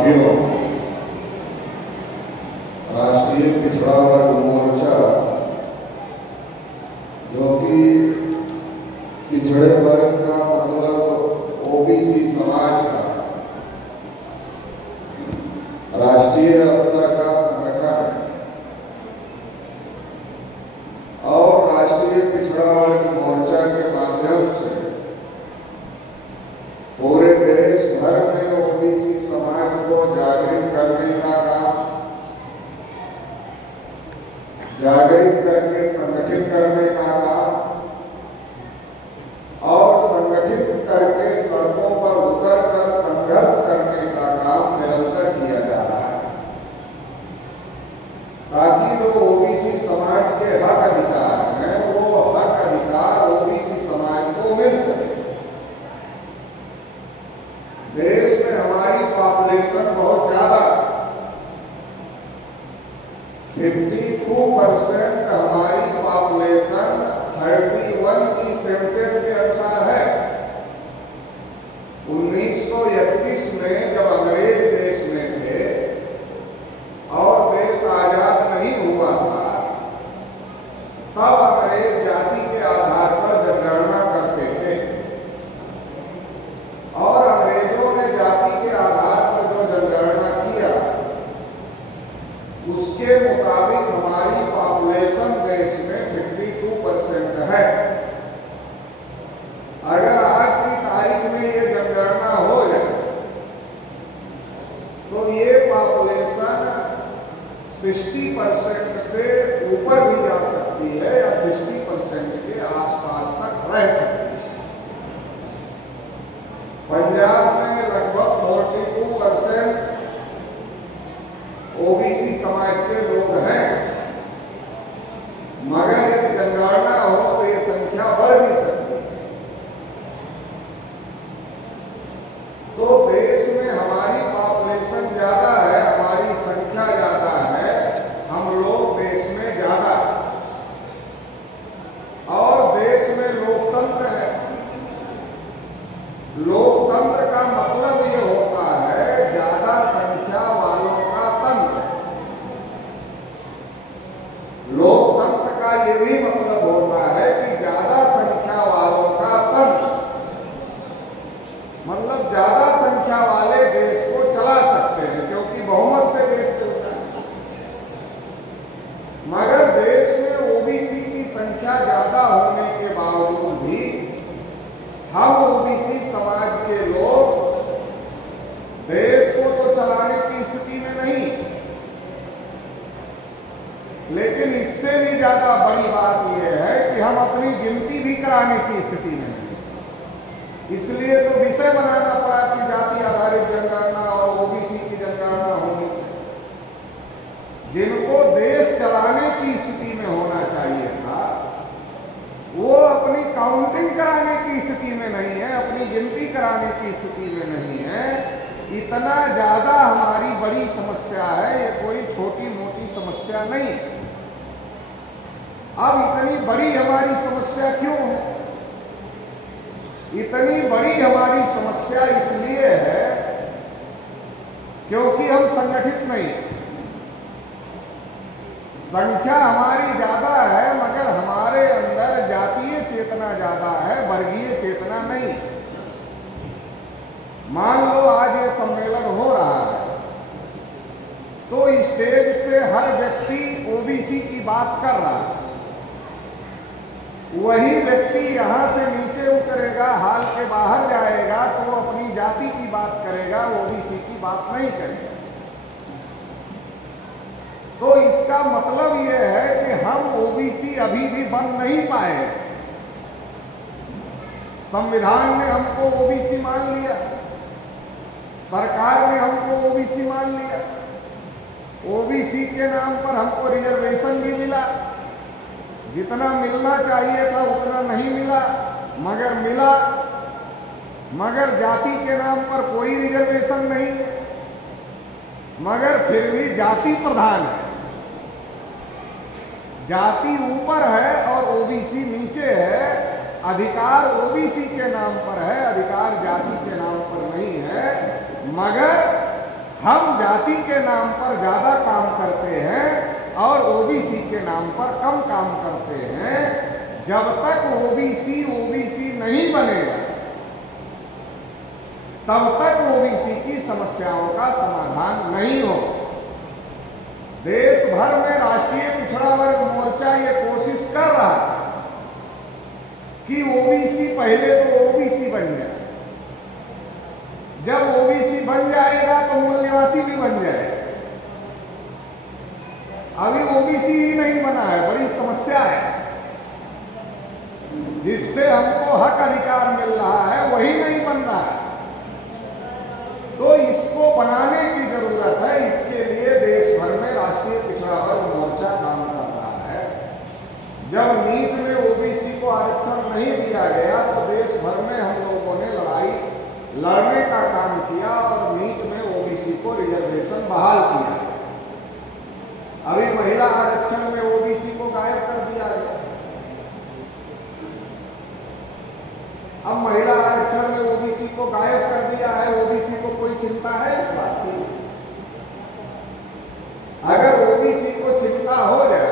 साथियों, राष्ट्रीय पिछड़ा वर्ग मोर्चा जो कि पिछड़े वर्ग का मतलब ओबीसी समाज का राष्ट्रीय स्तर का संगठन है और राष्ट्रीय पिछड़ा वर्ग मोर्चा के माध्यम से पूरे देश भर में ओबीसी समाज को जागृत करने का काम, जागृत करके संगठित करने का काम और संगठित करके सड़कों पर उतरकर संघर्ष करने का काम निरंतर किया जा रहा है, ताकि जो ओबीसी समाज के हक अधिकार हैं वो हक अधिकार ओबीसी समाज को मिल सके। देश में हमारी पॉपुलेशन बहुत ज्यादा, 52% हमारी पॉपुलेशन 31 की सेंसस के अनुसार है। 1931 में जब अंग्रेज देश में थे और देश आजाद नहीं हुआ था, तब अंग्रेज जाति के आधार पर जनगणना करते थे और अंग्रेजों ने जाति के आधार पर जो जनगणना किया उसके मुताबिक हमारी पॉपुलेशन देश में 52% है। अगर आज की तारीख में ये जनगणना हो जाए तो ये पॉपुलेशन 60% से ऊपर भी जा सकती है या 60% के आसपास तक रह सकती है। पंजाब में लगभग 42% ओबीसी समाज के लोग हैं, मगर यदि जनगणना हो तो ये संख्या बढ़ भी सकती है। तो देश में हमारी पॉपुलेशन ज्यादा है, हमारी संख्या ज्यादा है, हम लोग देश में ज्यादा और देश में लोकतंत्र है। लोकतंत्र का मतलब ये होता है ज्यादा संख्या वालों का तंत्र। लोकतंत्र का ये भी मतलब होता है कि ज्यादा संख्या वालों का तंत्र, मतलब ज्यादा संख्या वाले देश को चला सकते हैं, क्योंकि बहुमत से देश चलता है। मगर देश में ओबीसी की संख्या ज्यादा होने के बावजूद भी हम ओबीसी समाज के लोग देश को तो चलाने की स्थिति में नहीं, लेकिन इससे भी ज्यादा बड़ी बात यह है कि हम अपनी गिनती भी कराने की स्थिति में नहीं। इसलिए तो विषय बनाना पड़ा कि जाति आधारित जनगणना और ओबीसी की जनगणना होनी चाहिए। जिनको देश चलाने की स्थिति में होना चाहिए था वो अपनी काउंटिंग कराने की स्थिति में नहीं है, अपनी गिनती कराने की स्थिति में नहीं है। इतना ज्यादा हमारी बड़ी समस्या है, ये कोई छोटी मोटी समस्या नहीं। अब इतनी बड़ी हमारी समस्या क्यों है? इतनी बड़ी हमारी समस्या इसलिए है क्योंकि हम संगठित नहीं। संख्या हमारी ज्यादा है मगर हमारे अंदर जातीय चेतना ज्यादा है, वर्गीय चेतना नहीं। मान लो आज ये सम्मेलन हो रहा है तो स्टेज से हर व्यक्ति ओबीसी की बात कर रहा है, वही व्यक्ति यहां से नीचे उतरेगा, हाल के बाहर जाएगा तो अपनी जाति की बात करेगा, ओबीसी की बात नहीं करेगा। तो इसका मतलब यह है कि हम ओबीसी अभी भी बन नहीं पाए। संविधान ने हमको ओबीसी मान लिया, सरकार ने हमको ओबीसी मान लिया, ओबीसी के नाम पर हमको रिजर्वेशन भी मिला, जितना मिलना चाहिए था उतना नहीं मिला, मगर मिला। मगर जाति के नाम पर कोई रिजर्वेशन नहीं है, मगर फिर भी जाति प्रधान है। जाति ऊपर है और ओबीसी नीचे है। अधिकार ओबीसी के नाम पर है, अधिकार जाति के नाम पर नहीं है। मगर हम जाति के नाम पर ज़्यादा काम करते हैं और ओबीसी के नाम पर कम काम करते हैं। जब तक ओबीसी नहीं बनेगा तब तक ओबीसी की समस्याओं का समाधान नहीं हो। देश भर में राष्ट्रीय पिछड़ा वर्ग मोर्चा ये कोशिश कर रहा है कि ओबीसी पहले तो ओबीसी बन जाए, जब ओबीसी बन जाएगा तो मूल निवासी भी बन जाएगा। अभी ओबीसी ही नहीं बना है, बड़ी समस्या है। जिससे हमको हक अधिकार मिल रहा है वही नहीं बन रहा है, तो इसको बनाने की जरूरत है। इसके लिए देश भर में राष्ट्रीय पिछड़ा वर्ग मोर्चा काम कर रहा है। जब नीट में ओबीसी को आरक्षण नहीं दिया गया तो देश भर में हम लोगों ने लड़ने का काम किया और नीट में ओबीसी को रिजर्वेशन बहाल किया। अभी महिला आरक्षण में ओबीसी को गायब कर दिया गया। अब महिला आरक्षण में ओबीसी को गायब कर दिया है। ओबीसी को कोई चिंता है इस बात की? अगर ओबीसी को चिंता हो जाए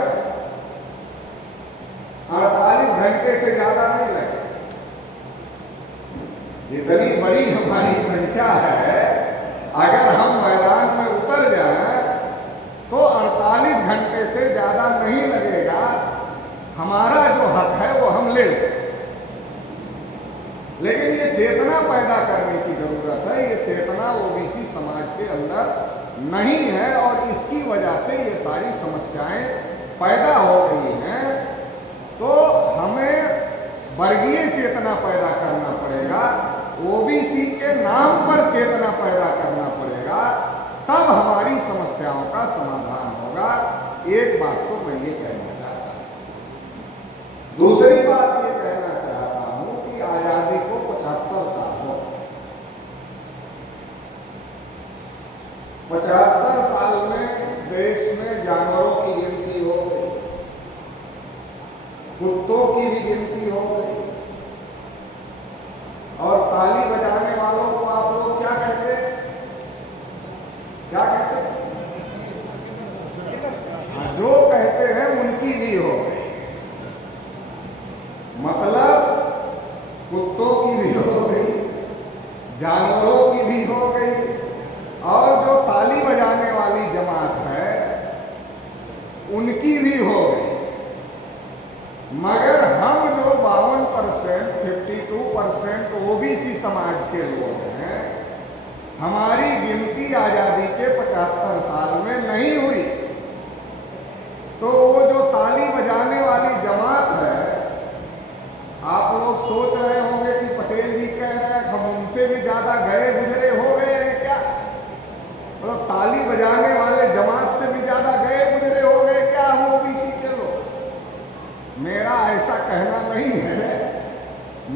48 घंटे से ज्यादा नहीं लगे। जितनी बड़ी हमारी संख्या है, अगर हम मैदान में उतर जाएं तो 48 घंटे से ज्यादा नहीं लगेगा। हमारा जो हक है वो हम ले लें। लेकिन ये चेतना पैदा करने की जरूरत है। ये चेतना ओबीसी समाज के अंदर नहीं है और इसकी वजह से ये सारी समस्याएं पैदा हो गई हैं। तो हमें वर्गीय चेतना पैदा करना पड़ेगा, ओबीसी के नाम पर चेतना पैदा करना पड़ेगा, तब हमारी समस्याओं का समाधान होगा। एक बात तो मैं ये कहना चाहता हूं। दूसरी बात ये कहना चाहता हूं कि आजादी को 75 साल हो। 75 साल में देश में जानवरों की गिनती हो गई, कुत्तों की भी गिनती हो गई, और ताली बजाने वालों को आप लोग क्या कहते हैं? क्या कहते हैं? जो कहते हैं उनकी भी हो गई। मतलब कुत्तों की भी हो गई, जानवरों की भी हो गई, और जो ताली बजाने वाली जमात है उनकी भी हो गई। मगर हम जो 52%, 52% ओबीसी समाज के लोग हैं, हमारी गिनती आजादी के 75 साल में नहीं हुई। तो वो जो ताली बजाने वाली जमात है, आप लोग सोच रहे होंगे कि पटेल जी कह रहे हैं हम उनसे भी ज्यादा गए गुजरे हो गए हैं क्या? मतलब ताली बजाने वाले जमात से भी ज्यादा गए गुजरे हो गए क्या हम ओबीसी के लोग? मेरा ऐसा कहना नहीं है,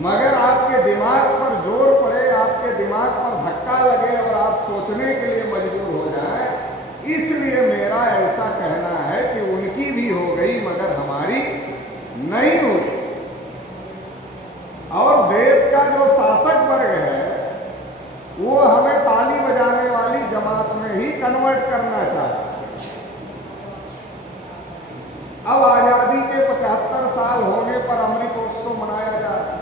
मगर आपके दिमाग पर जोर पड़े, आपके दिमाग पर धक्का लगे और आप सोचने के लिए मजबूर हो जाए, इसलिए मेरा ऐसा कहना है कि उनकी भी हो गई मगर हमारी नहीं हुई। और देश का जो शासक वर्ग है वो हमें ताली बजाने वाली जमात में ही कन्वर्ट करना चाहता है। अब आजादी के 75 साल होने पर अमृतोत्सव मनाया जा रहा है,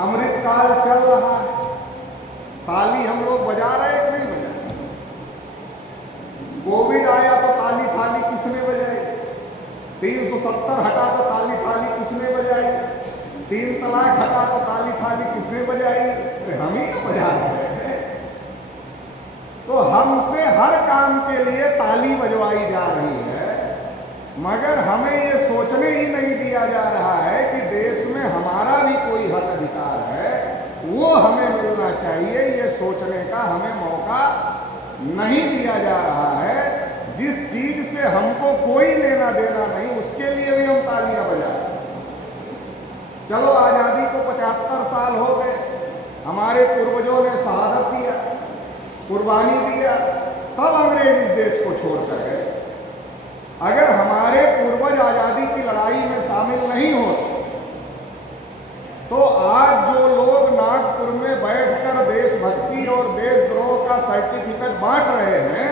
अमृतकाल चल रहा है, ताली हम लोग बजा रहे हैं कि नहीं बजा रहे? कोविड आया तो ताली थाली किसने बजाई? 370 हटा तो ताली थाली किसने बजाई? 3 तलाक हटा तो ताली थाली किसने बजाई? हम ही तो बजा रहे हैं। तो हमसे हर काम के लिए ताली बजवाई जा रही है, मगर हमें ये सोचने ही नहीं दिया जा रहा है कि देश में हमारा भी कोई हक अधिकार है, वो हमें मिलना चाहिए। ये सोचने का हमें मौका नहीं दिया जा रहा है। जिस चीज से हमको कोई लेना देना नहीं, उसके लिए भी हम तालियां बजा रहे हैं। चलो आजादी को 75 साल हो गए, हमारे पूर्वजों ने शहादत दिया, कुर्बानी दिया, तब अंग्रेज इस देश को छोड़कर गए। अगर हमारे पूर्वज आजादी की लड़ाई में शामिल नहीं होते तो आज जो लोग नागपुर में बैठकर देशभक्ति और देशद्रोह का सर्टिफिकेट बांट रहे हैं,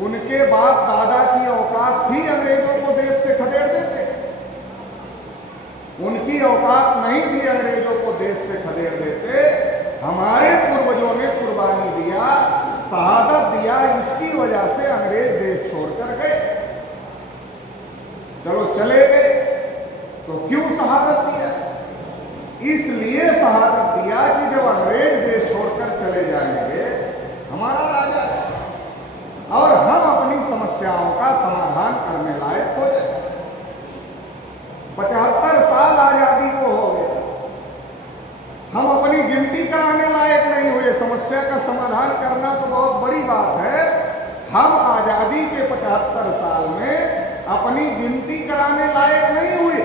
उनके बाप दादा की औकात थी अंग्रेजों को देश से खदेड़ देते? उनकी औकात नहीं थी अंग्रेजों को देश से खदेड़ देते। हमारे पूर्वजों ने कुर्बानी दिया, शहादत दिया, इसकी वजह से अंग्रेज देश छोड़कर गए। चलो चले गए तो क्यों शहादत दिया? इसलिए शहादत दिया कि जब अंग्रेज देश छोड़कर चले जाएंगे, हमारा राजा और हम अपनी समस्याओं का समाधान करने लायक हो जाए। 75 साल आजादी को हो गया, हम अपनी गिनती कराने लायक नहीं हुए। समस्या का समाधान करना तो बहुत बड़ी बात है, हम आजादी के 75 साल में अपनी गिनती कराने लायक नहीं हुए।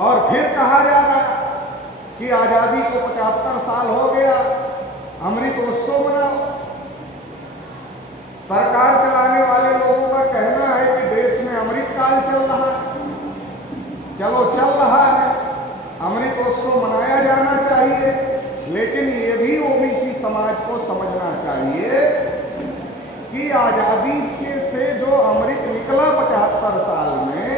और फिर कहा जा रहा कि आजादी को 75 साल हो गया, अमृतोत्सव मनाओ। सरकार चलाने वाले लोगों का कहना है कि देश में अमृतकाल चल रहा है। चलो चल रहा है, अमृतोत्सव मनाया जाना चाहिए, लेकिन ये भी ओबीसी समाज को समझना चाहिए कि आजादी के से जो अमृत निकला 75 साल में,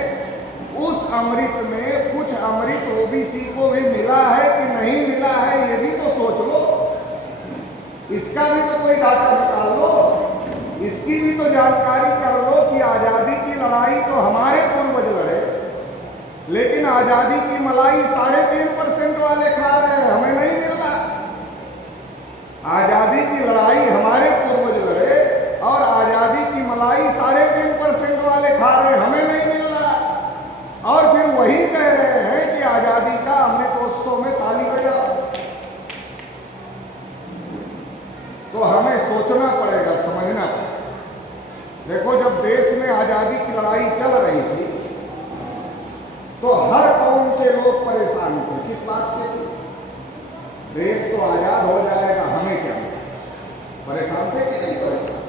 उस अमृत में कुछ अमृत ओबीसी को भी मिला है कि नहीं मिला है, ये भी तो सोच लो। इसका भी तो कोई डाटा निकाल लो, इसकी भी तो जानकारी कर लो कि आजादी की लड़ाई तो हमारे पूर्वज लड़े, लेकिन आजादी की मलाई 3.5% वाले खा रहे हैं, हमें नहीं मिल रहा। आजादी की लड़ाई हमारे पूर्वज लड़े और आजादी की मलाई 3.5% वाले खा रहे हैं, हमें नहीं मिल रहा। और फिर वही कह रहे हैं कि आजादी का अमृतोत्सव में ताली बजाओ। तो हमें सोचना पड़ेगा, समझना पड़ेगा। देखो, जब देश में आजादी की लड़ाई चल रही थी तो हर कौम के लोग परेशान थे। किस बात के? देश तो आजाद हो जाएगा, हमें क्या मिलेगा? परेशान थे कि नहीं परेशान?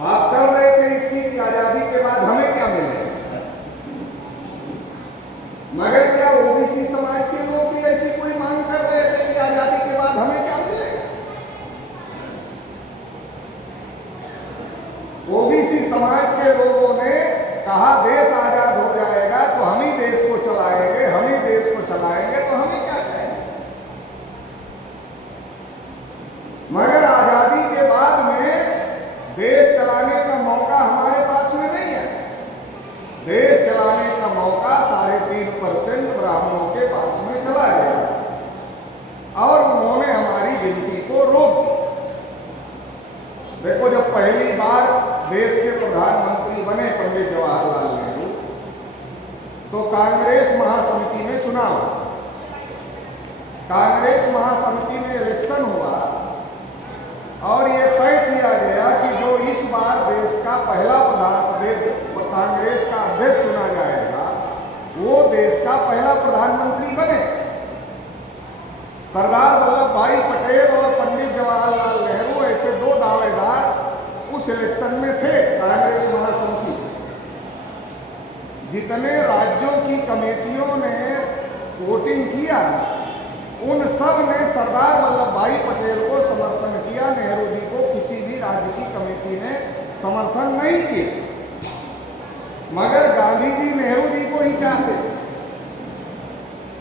बात कर रहे थे इसकी कि आजादी के बाद हमें क्या मिलेगा। मगर क्या ओबीसी समाज के लोग भी ऐसी कोई मांग कर रहे थे कि आजादी के बाद हमें क्या मिलेगा? ओबीसी समाज के लोगों ने कहा देश आजाद हो जाएगा तो हम ही देश को चलाएंगे, हम ही देश को चलाएंगे, तो हमें क्या चाहिए? मगर आजादी के बाद में देश चलाने का मौका हमारे पास में नहीं है। देश चलाने का मौका 3.5% ब्राह्मणों के पास में चला गया और उन्होंने हमारी गिनती को रोक दिया। देखो, जब पहली बार देश के प्रधानमंत्री बने पंडित जवाहरलाल नेहरू, तो कांग्रेस महासमिति में चुनाव, कांग्रेस महासमिति में इलेक्शन हुआ और ये तय किया गया कि जो इस बार देश का पहला कांग्रेस का अध्यक्ष चुना जाएगा, वो देश का पहला प्रधानमंत्री बने। सरदार वल्लभ भाई पटेल और पंडित जवाहरलाल नेहरू ऐसे दो दावेदार उस इलेक्शन में थे। कांग्रेस महासमिति जितने राज्यों की कमेटियों ने वोटिंग किया, उन सब ने सरदार वल्लभ भाई पटेल को समर्थन किया। नेहरू जी को किसी भी राज्य की कमेटी ने समर्थन नहीं किया। मगर गांधी जी नेहरू जी को ही चाहते थे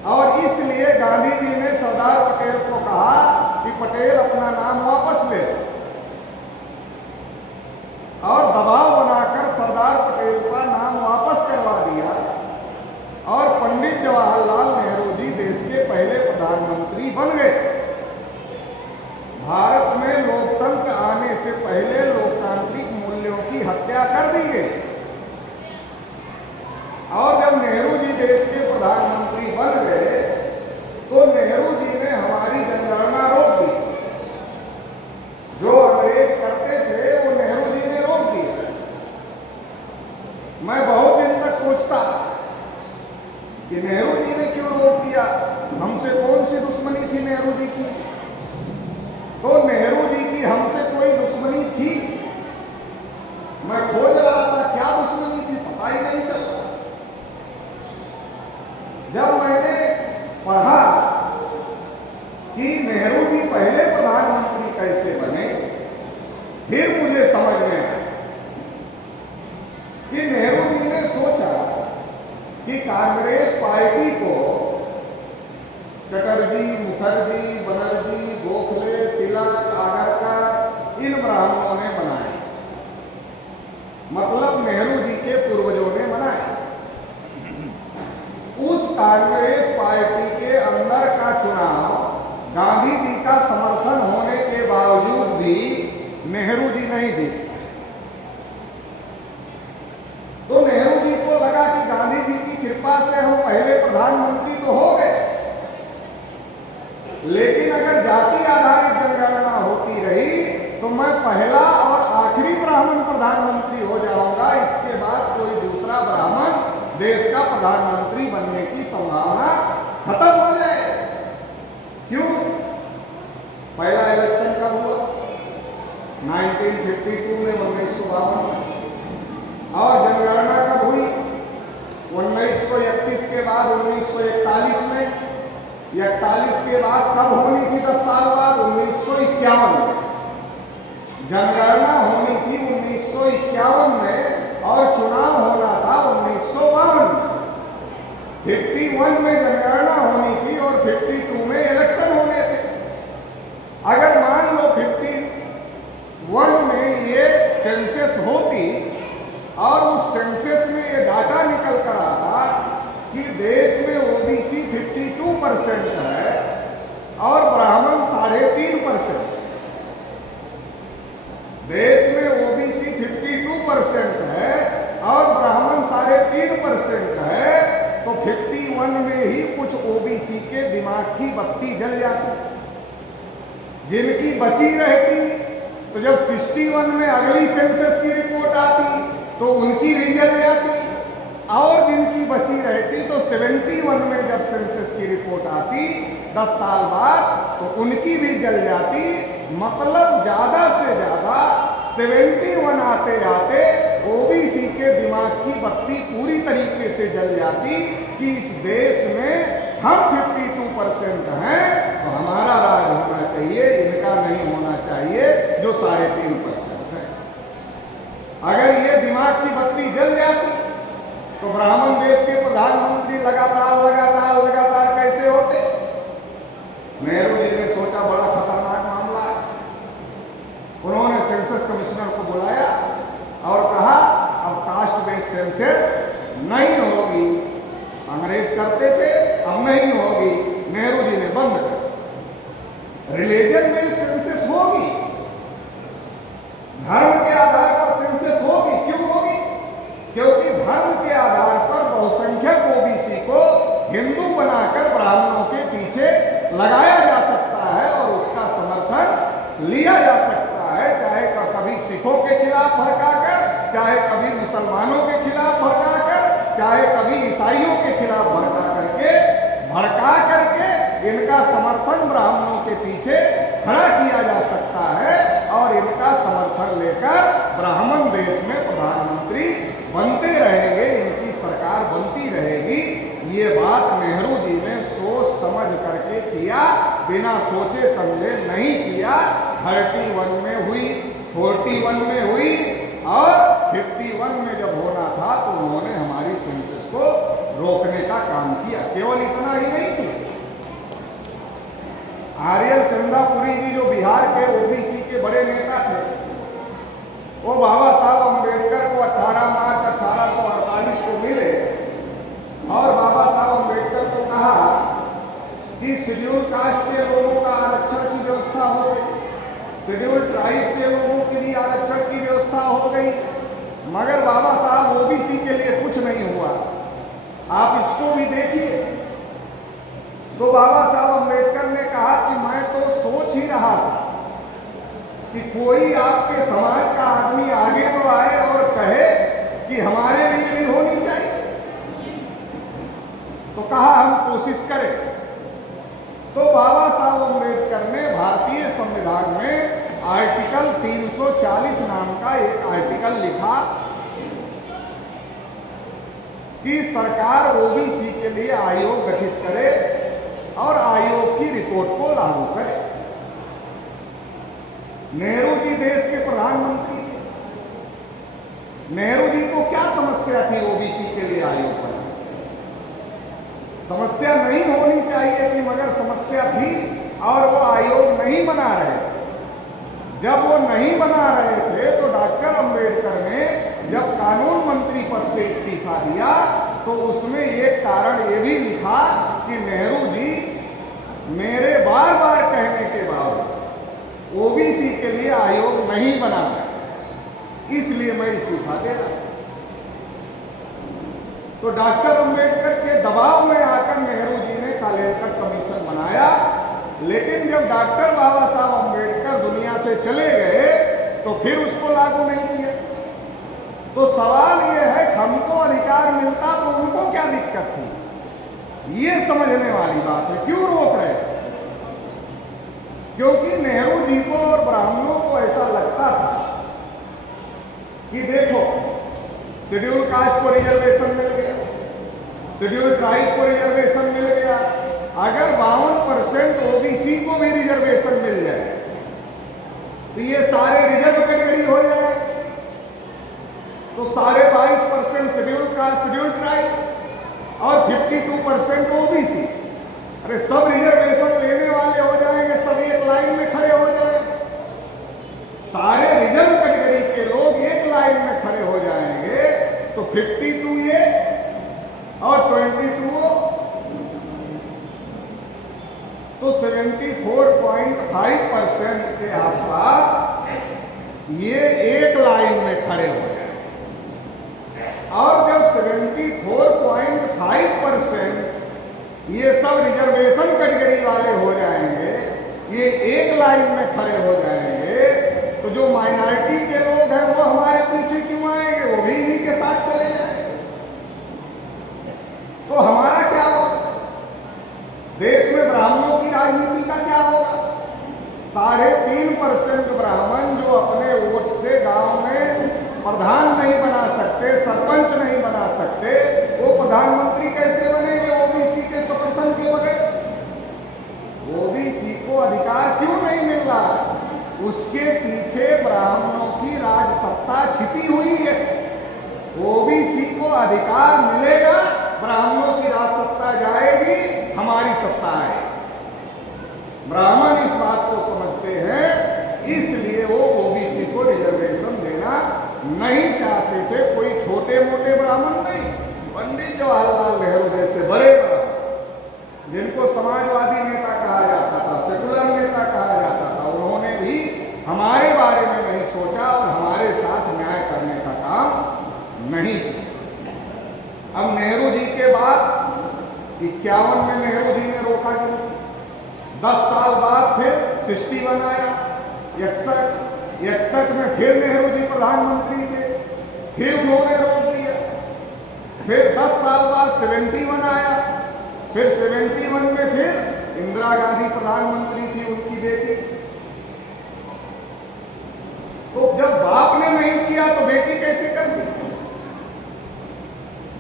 और इसलिए गांधी जी ने सरदार पटेल को कहा कि पटेल अपना नाम वापस ले, और दबाव बनाकर सरदार पटेल का नाम वापस करवा दिया और पंडित जवाहरलाल नेहरू जी देश के पहले प्रधानमंत्री बन गए। भारत में लोकतंत्र आने से पहले लोकतांत्रिक मूल्यों की हत्या कर दी गई और जब नेहरू जी देश के प्रधानमंत्री बन गए तो नेहरू जी ने हमारी जनगणना रोक दी। जो अंग्रेज करते थे वो नेहरू जी ने रोक दिया। मैं बहुत दिन तक सोचता कि नेहरू जी ने क्यों रोक दिया, हमसे कौन सी दुश्मनी थी नेहरू जी की? तो नेहरू जी की हमसे कोई दुश्मनी थी? मैं खोज रहा था क्या दुश्मनी थी, पता ही नहीं चला। जब मैंने पढ़ा कि नेहरू जी पहले प्रधानमंत्री कैसे बने, फिर मुझे समझ में आया कि नेहरू जी ने सोचा कि कांग्रेस पार्टी को चटर्जी, मुखर्जी, बनर्जी, गोखले, तिलक, आगरकर इन ब्राह्मणों ने बनाया, मतलब नेहरू जी के पूर्वजों ने बनाया। उस कांग्रेस पार्टी के अंदर का चुनाव गांधी जी का समर्थन होने के बावजूद भी नेहरू जी नहीं जीते। तो नेहरू जी को लगा कि गांधी जी की कृपा से हम पहले प्रधानमंत्री तो हो गए, लेकिन अगर जाति आधारित जनगणना होती रही तो मैं पहला और आखिरी ब्राह्मण प्रधानमंत्री हो जाऊंगा, इसके बाद कोई दूसरा ब्राह्मण देश का प्रधानमंत्री बनने की संभावना खत्म हो जाए। क्यों? पहला इलेक्शन कब हुआ? 1952 में, 1952। और जनगणना कब हुई? 1931 के बाद 1941 में। 41 के बाद कब होनी थी? 10 साल बाद 1951 में। जनगणना होनी थी 1951 में और चुनाव होना था 1952 में। 51 में जनगणना होनी थी और 52 में इलेक्शन होने थे। अगर मान लो 51 में ये सेंसस होती और उस सेंसस में ये डाटा निकल कर आता कि देश में ओबीसी 52% है और ब्राह्मण 3.5%। देश में ओबीसी 52% है और ब्राह्मण 3.5% है, तो 51 में ही कुछ ओबीसी के दिमाग की बत्ती जल जाती। जिनकी बची रहती तो जब 61 में अगली सेंसस की रिपोर्ट आती तो उनकी भी जल जाती, और जिनकी बची रहती तो 71 में जब सेंसस की रिपोर्ट आती 10 साल बाद तो उनकी भी जल जाती। मतलब ज्यादा से ज्यादा 71 आते आते ओबीसी के दिमाग की बत्ती पूरी तरीके से जल जाती कि इस देश में हम 52% हैं तो हमारा राज होना चाहिए, इनका नहीं होना चाहिए जो 3.5% है। अगर ये दिमाग की बत्ती जल जाती तो ब्राह्मण देश के प्रधानमंत्री लगातार कैसे होते? नेहरू जी ने सोचा बड़ा खतरनाक मामला है। उन्होंने सेंसस कमिश्नर को बुलाया और कहा अब कास्ट बेस्ड सेंसस नहीं होगी। अंग्रेज करते थे, अब नहीं होगी। नेहरू जी ने बंद कर रिलीजन बेस्ड सेंसस होगी, धर्म के आधार पर सेंसस होगी। क्यों होगी? क्योंकि धर्म के आधार पर बहुसंख्यक ओबीसी को हिंदू बनाकर ब्राह्मणों के पीछे लगाया जा सकता है और उसका समर्थन लिया जा सकता है, चाहे कभी सिखों के खिलाफ भड़काकर, चाहे कभी मुसलमानों के खिलाफ भड़काकर, चाहे कभी ईसाइयों के खिलाफ भड़का करके इनका समर्थन ब्राह्मणों के पीछे खड़ा किया जा सकता है और इनका समर्थन लेकर ब्राह्मण देश में प्रधानमंत्री बनते रहेंगे, इनकी सरकार बनती रहेगी। ये बात नेहरू जी ने सोच समझ करके किया, बिना सोचे समझे नहीं किया। 31 में हुई, 41 में हुई और 51 में जब होना था तो उन्होंने हमारी सेंसस को रोकने का काम किया। केवल इतना ही नहीं किया, आर्यल चंदापुरी जी जो बिहार के ओबीसी के बड़े नेता थे, वो बाबा साहब अम्बेडकर को 18 मार्च 1848 को मिले और बाबा साहब अम्बेडकर को कहा कि शेड्यूल कास्ट के लोगों का आरक्षण की व्यवस्था हो गई, शेड्यूल ट्राइब के लोगों की भी आरक्षण की व्यवस्था हो गई, मगर बाबा साहब ओबीसी के लिए कुछ नहीं हुआ, आप इसको भी देखिए। तो बाबा साहब अम्बेडकर ने कहा कि मैं तो सोच ही रहा था कि कोई आपके समाज का आदमी आगे तो आए और कहे कि हमारे लिए भी होनी चाहिए। तो कहा हम कोशिश करें। तो बाबा साहब अम्बेडकर ने भारतीय संविधान में आर्टिकल 340 नाम का एक आर्टिकल लिखा कि सरकार ओबीसी के लिए आयोग गठित करे और आयोग आयोग की रिपोर्ट को लागू करे। नेहरू जी देश के प्रधानमंत्री थे। नेहरू जी को क्या समस्या थी ओबीसी के लिए आयोग बना? समस्या नहीं होनी चाहिए थी, मगर समस्या थी और वो आयोग नहीं बना रहे थे। जब वो नहीं बना रहे थे तो डॉक्टर अंबेडकर ने जब कानून मंत्री पद से इस्तीफा दिया तो उसमें एक कारण ये भी लिखा कि नेहरू जी मेरे बार बार कहने के बावजूद ओबीसी के लिए आयोग नहीं बना, इसलिए मैं इस्तीफा दे रहा हूं। तो डॉक्टर अंबेडकर के दबाव में आकर नेहरू जी ने कालेलकर कमीशन बनाया। लेकिन जब डॉक्टर बाबा साहब अंबेडकर दुनिया से चले गए तो फिर उसको लागू नहीं किया। तो सवाल यह है कि हमको अधिकार मिलता तो उनको क्या दिक्कत थी? ये समझने वाली बात है। क्यों रोक रहे? क्योंकि नेहरू जी को और ब्राह्मणों को ऐसा लगता था कि देखो, शेड्यूल कास्ट को रिजर्वेशन मिल गया, शेड्यूल ट्राइब को रिजर्वेशन मिल गया, अगर 52% ओबीसी को भी रिजर्वेशन मिल जाए तो ये सारे रिजर्व कैटेगरी हो जाए, तो 22.5% शेड्यूल कास्ट, शेड्यूल ट्राइब और 52% ओबीसी। अरे सब रिजर्वेशन लेने वाले हो जाएंगे, सब एक लाइन में खड़े हो जाए, सारे रिजर्व कैटेगरी के लोग एक लाइन में खड़े हो जाएंगे तो 52 ये और 22 वो, तो 74.5% के आसपास ये एक लाइन में खड़े हो जाए। और जब 74.5% ये सब रिजर्वेशन कैटेगरी वाले हो जाएंगे, ये एक लाइन में खड़े हो जाएंगे, तो जो माइनॉरिटी के लोग हैं वो हमारे पीछे क्यों आएंगे? वो भी इन्हीं के साथ चले जाएंगे। तो हमारा क्या होगा? देश में ब्राह्मणों की राजनीति का क्या होगा? 3.5% ब्राह्मण जो अपने वोट से गांव में प्रधान नहीं बना सकते, सरपंच नहीं बना सकते, वो प्रधानमंत्री कैसे बनेंगे ओबीसी के समर्थन के बगैर? ओबीसी को अधिकार क्यों नहीं मिल रहा? उसके पीछे ब्राह्मणों की राजसत्ता छिपी हुई है। ओबीसी को अधिकार मिलेगा, ब्राह्मणों की राजसत्ता जाएगी, हमारी सत्ता है। ब्राह्मण इस बात को समझते हैं, इसलिए वो ओबीसी को रिजर्वेशन देना नहीं चाहते थे। कोई छोटे मोटे ब्राह्मण नहीं, पंडित जवाहरलाल नेहरू जैसे बड़े ब्राह्मण, जिनको समाजवादी नेता कहा जाता था, सेकुलर नेता कहा जाता था, उन्होंने भी हमारे बारे में नहीं सोचा और हमारे साथ न्याय करने का काम नहीं किया। अब नेहरू जी के बाद 51 में नेहरू जी ने रोका क्यों? 10 साल बाद फिर 61 आया, 61 में फिर नेहरू जी प्रधानमंत्री थे, फिर उन्होंने रोक दिया। फिर 10 साल बाद 71 आया, फिर 71 में फिर इंदिरा गांधी प्रधानमंत्री थी, उनकी बेटी। तो जब बाप ने नहीं किया तो बेटी कैसे कर दी?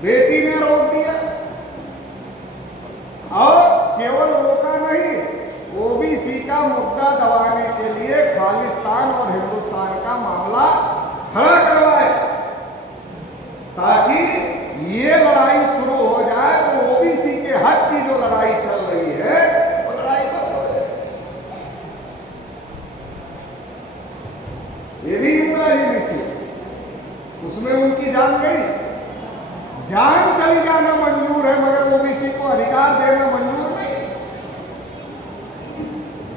बेटी ने रोक दिया। और केवल रोका नहीं, ओबीसी का मुद्दा दबाने के लिए खालिस्तान और हिंदुस्तान का मामला खड़ा करवाए, ताकि ये लड़ाई शुरू हो जाए तो ओबीसी के हक की जो लड़ाई चल रही है वो लड़ाई कब हो जाए। ये भी इंदिरा जी ने किया, उसमें उनकी जान गई। जान चली जाना मंजूर है, मगर ओबीसी को अधिकार देना मंजूर नहीं।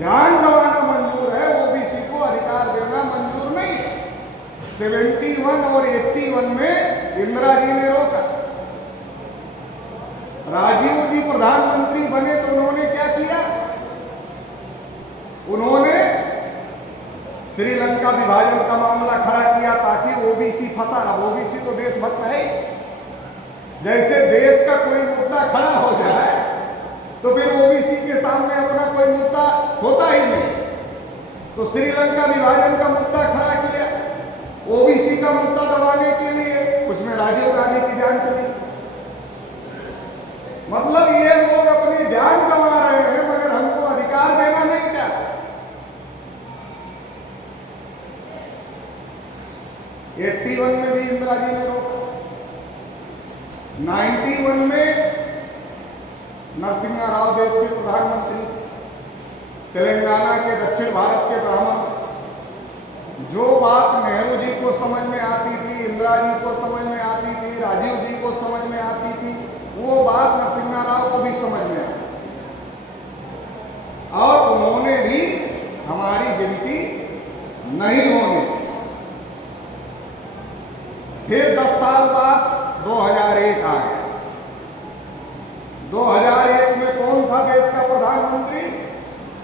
जान गंवाना मंजूर है, ओबीसी को अधिकार देना मंजूर नहीं। 71 और 81 में इंदिरा जी ने रोका। राजीव जी प्रधानमंत्री बने तो उन्होंने क्या किया? उन्होंने श्रीलंका विभाजन का मामला खड़ा किया ताकि ओबीसी फंसा ना। ओबीसी तो देशभक्त है, जैसे देश का कोई मुद्दा खड़ा हो जाए तो फिर ओबीसी के सामने अपना कोई मुद्दा होता ही नहीं। तो श्रीलंका विभाजन का मुद्दा खड़ा किया ओबीसी का मुद्दा दबाने के लिए, उसमें राजीव गांधी की जान चली। मतलब ये लोग अपनी जान गंवा रहे हैं, मगर हमको 91 में नरसिम्हा राव देश के प्रधानमंत्री, तेलंगाना के दक्षिण भारत के ब्राह्मण। जो बात नेहरू जी को समझ में आती थी, इंदिरा जी को समझ में आती थी, राजीव जी को समझ में आती थी, वो बात नरसिम्हा राव को भी समझ में आई और उन्होंने भी हमारी गिनती नहीं होने दी। फिर 10 साल बाद 2001 आ गया। 2001 में कौन था देश का प्रधानमंत्री?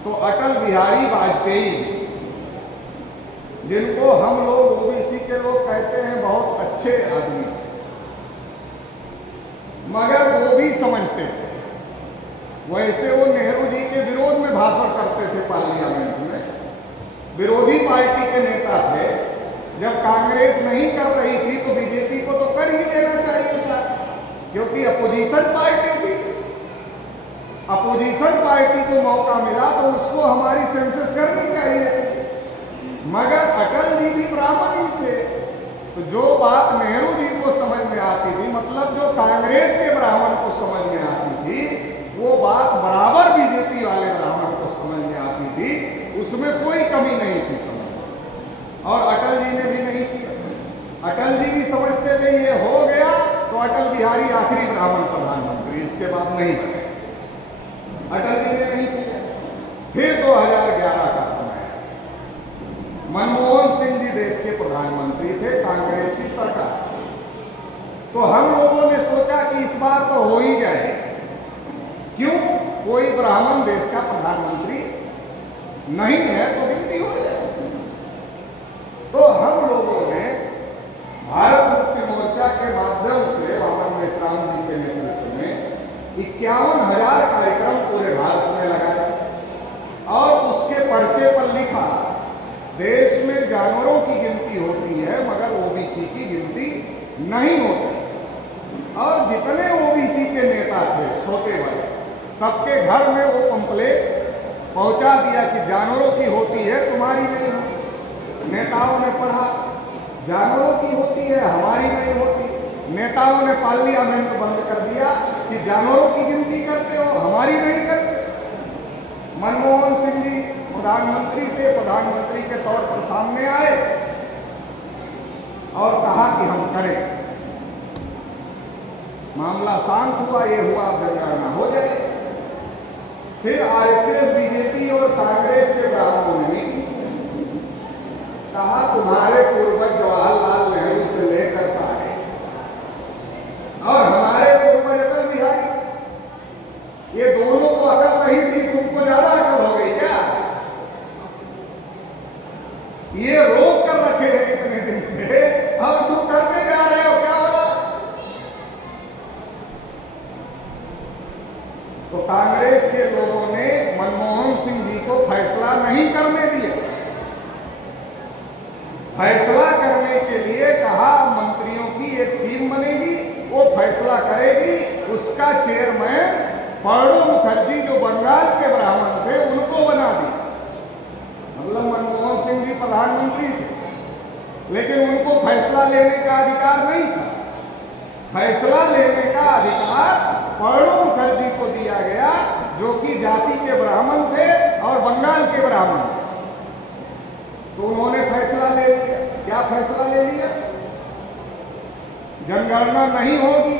तो अटल बिहारी वाजपेयी, जिनको हम लोग ओबीसी के लोग कहते हैं बहुत अच्छे आदमी, मगर वो भी समझते थे। वैसे वो नेहरू जी के विरोध में भाषण करते थे पार्लियामेंट में, विरोधी पार्टी के नेता थे। जब कांग्रेस नहीं कर रही थी तो बीजेपी को तो कर ही लेना चाहिए था, क्योंकि अपोजिशन पार्टी थी। अपोजिशन पार्टी को मौका मिला तो उसको हमारी सेंसस करनी चाहिए थी, मगर अटल जी भी ब्राह्मण ही थे। तो जो बात नेहरू जी को समझ में आती थी, मतलब जो कांग्रेस के ब्राह्मण को समझ में आती थी, वो बात बराबर बीजेपी वाले ब्राह्मण को समझ में आती थी। उसमें कोई कमी नहीं थी समझ में, और अटल जी ने भी नहीं किया। अटल जी भी समझते थे ये हो गया तो अटल बिहारी आखिरी ब्राह्मण प्रधानमंत्री, इसके बाद नहीं बने। अटल जी ने नहीं किया। फिर 2011 का समय, मनमोहन सिंह जी देश के प्रधानमंत्री थे, कांग्रेस की सरकार। तो हम लोगों ने सोचा कि इस बार तो हो ही जाए, क्यों? कोई ब्राह्मण देश का प्रधानमंत्री नहीं है तो गिनती हो जाए। तो हम लोगों ने भारत मुक्ति मोर्चा के माध्यम से वामन मेश्राम जी के नेतृत्व में 51,000 कार्यक्रम पूरे भारत में लगाया और उसके पर्चे पर लिखा, देश में जानवरों की गिनती होती है मगर ओबीसी की गिनती नहीं होती। और जितने ओबीसी के नेता थे छोटे बड़े, सबके घर में वो पंपलेट पहुंचा दिया कि जानवरों की होती है तुम्हारी नहीं होती। नेताओं ने पढ़ा, जानवरों की होती है हमारी नहीं होती। नेताओं ने पार्लियामेंट बंद कर दिया कि जानवरों की गिनती करते हो, हमारी नहीं करते। मनमोहन सिंह जी प्रधानमंत्री थे, प्रधानमंत्री के तौर पर सामने आए और कहा कि हम करें। मामला शांत हुआ, ये हुआ जनगणना हो जाए। फिर आरएसएस, बीजेपी और कांग्रेस के ब्राह्मणों ने मीटिंग की, कहा तुम्हारे पूर्वज जवाहरलाल नेहरू से लेकर सारे और हमारे पूर्वज अटल बिहारी, ये दोनों को अकल नहीं थी, तुमको ज्यादा अकल हो गई क्या? ये रोक कर रखे हैं इतने दिन से और तुम करते जा रहे हो, क्या हो रहा? तो कांग्रेस के लोगों ने मनमोहन सिंह जी को फैसला नहीं करने दिया। फैसला करने के लिए कहा मंत्रियों की एक टीम बनेगी, वो फैसला करेगी। उसका चेयरमैन प्रणब मुखर्जी जो बंगाल के ब्राह्मण थे उनको बना दिया। मतलब मनमोहन सिंह जी प्रधानमंत्री थे, लेकिन उनको फैसला लेने का अधिकार नहीं था। फैसला लेने का अधिकार प्रणब मुखर्जी को दिया गया, जो कि जाति के ब्राह्मण थे और बंगाल के ब्राह्मण थे। तो उन्होंने फैसला ले लिया। क्या फैसला ले लिया? जनगणना नहीं होगी।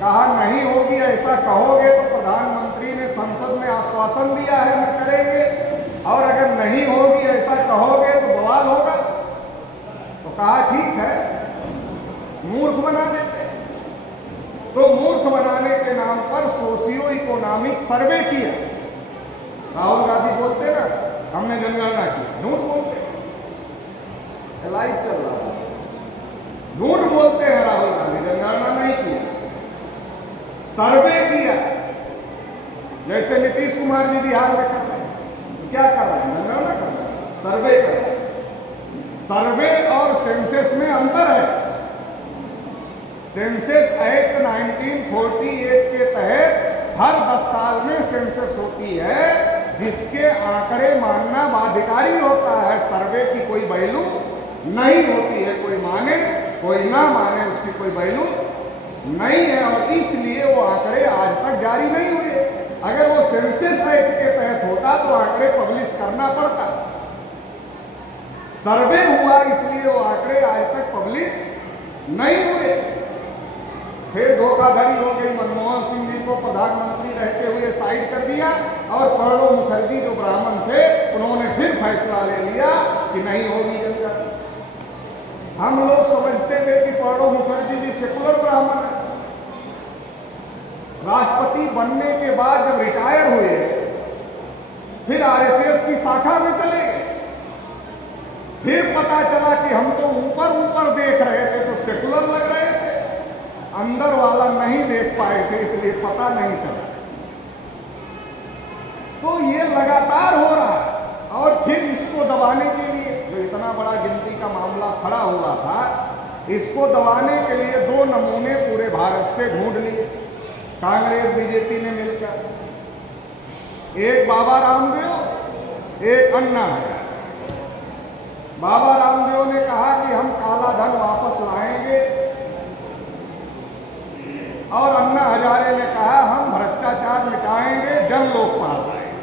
कहा नहीं होगी, ऐसा कहोगे तो प्रधानमंत्री ने संसद में आश्वासन दिया है हम करेंगे, और अगर नहीं होगी ऐसा कहोगे तो बवाल होगा। तो कहा ठीक है, मूर्ख बना देते। तो मूर्ख बनाने के नाम पर सोशियो इकोनॉमिक सर्वे किया। राहुल गांधी बोलते ना हमने जनगणना की, झूठ बोलते। लाइव चल रहा है, झूठ बोलते हैं राहुल गांधी, जनगणना नहीं किया, सर्वे किया। जैसे नीतीश कुमार जी बिहार में कर रहे हैं, तो क्या कर रहे हैं? जनगणना कर रहे हैं, सर्वे कर रहे हैं। सर्वे और सेंसस में अंतर है। सेंसस एक्ट 1948 के तहत हर 10 साल में सेंसस होती है, जिसके आंकड़े मानना बाध्यकारी होता है। सर्वे की कोई वैल्यू नहीं होती है, कोई माने कोई ना माने उसकी कोई वैल्यू नहीं है और इसलिए वो आंकड़े आज तक जारी नहीं हुए। अगर वो सेंसस एक्ट के तहत होता तो आंकड़े पब्लिश करना पड़ता। सर्वे हुआ इसलिए वो आंकड़े आज तक पब्लिश नहीं हुए। फिर धोखाधड़ी हो गई, मनमोहन सिंह जी को प्रधानमंत्री रहते हुए साइड कर दिया और प्रणब मुखर्जी जो ब्राह्मण थे उन्होंने फिर फैसला ले लिया कि नहीं होगी जनगणना। हम लोग समझते थे कि प्रणब मुखर्जी जी सेकुलर ब्राह्मण है। राष्ट्रपति बनने के बाद जब रिटायर हुए फिर आरएसएस की शाखा में चले गए। फिर पता चला कि हम तो ऊपर ऊपर देख रहे थे तो सेकुलर लग रहे थे, अंदर वाला नहीं देख पाए थे इसलिए पता नहीं चला। तो ये लगातार हो रहा है। और फिर इसको दबाने के लिए जो इतना बड़ा गिनती का मामला खड़ा हुआ था, इसको दबाने के लिए दो नमूने पूरे भारत से ढूंढ लिए कांग्रेस बीजेपी ने मिलकर। एक बाबा रामदेव, एक अन्ना हजारे। बाबा रामदेव ने कहा कि हम काला धन वापस लाएंगे और अन्ना हजारे ने कहा हम भ्रष्टाचार मिटाएंगे, जन लोकपाल लाएंगे।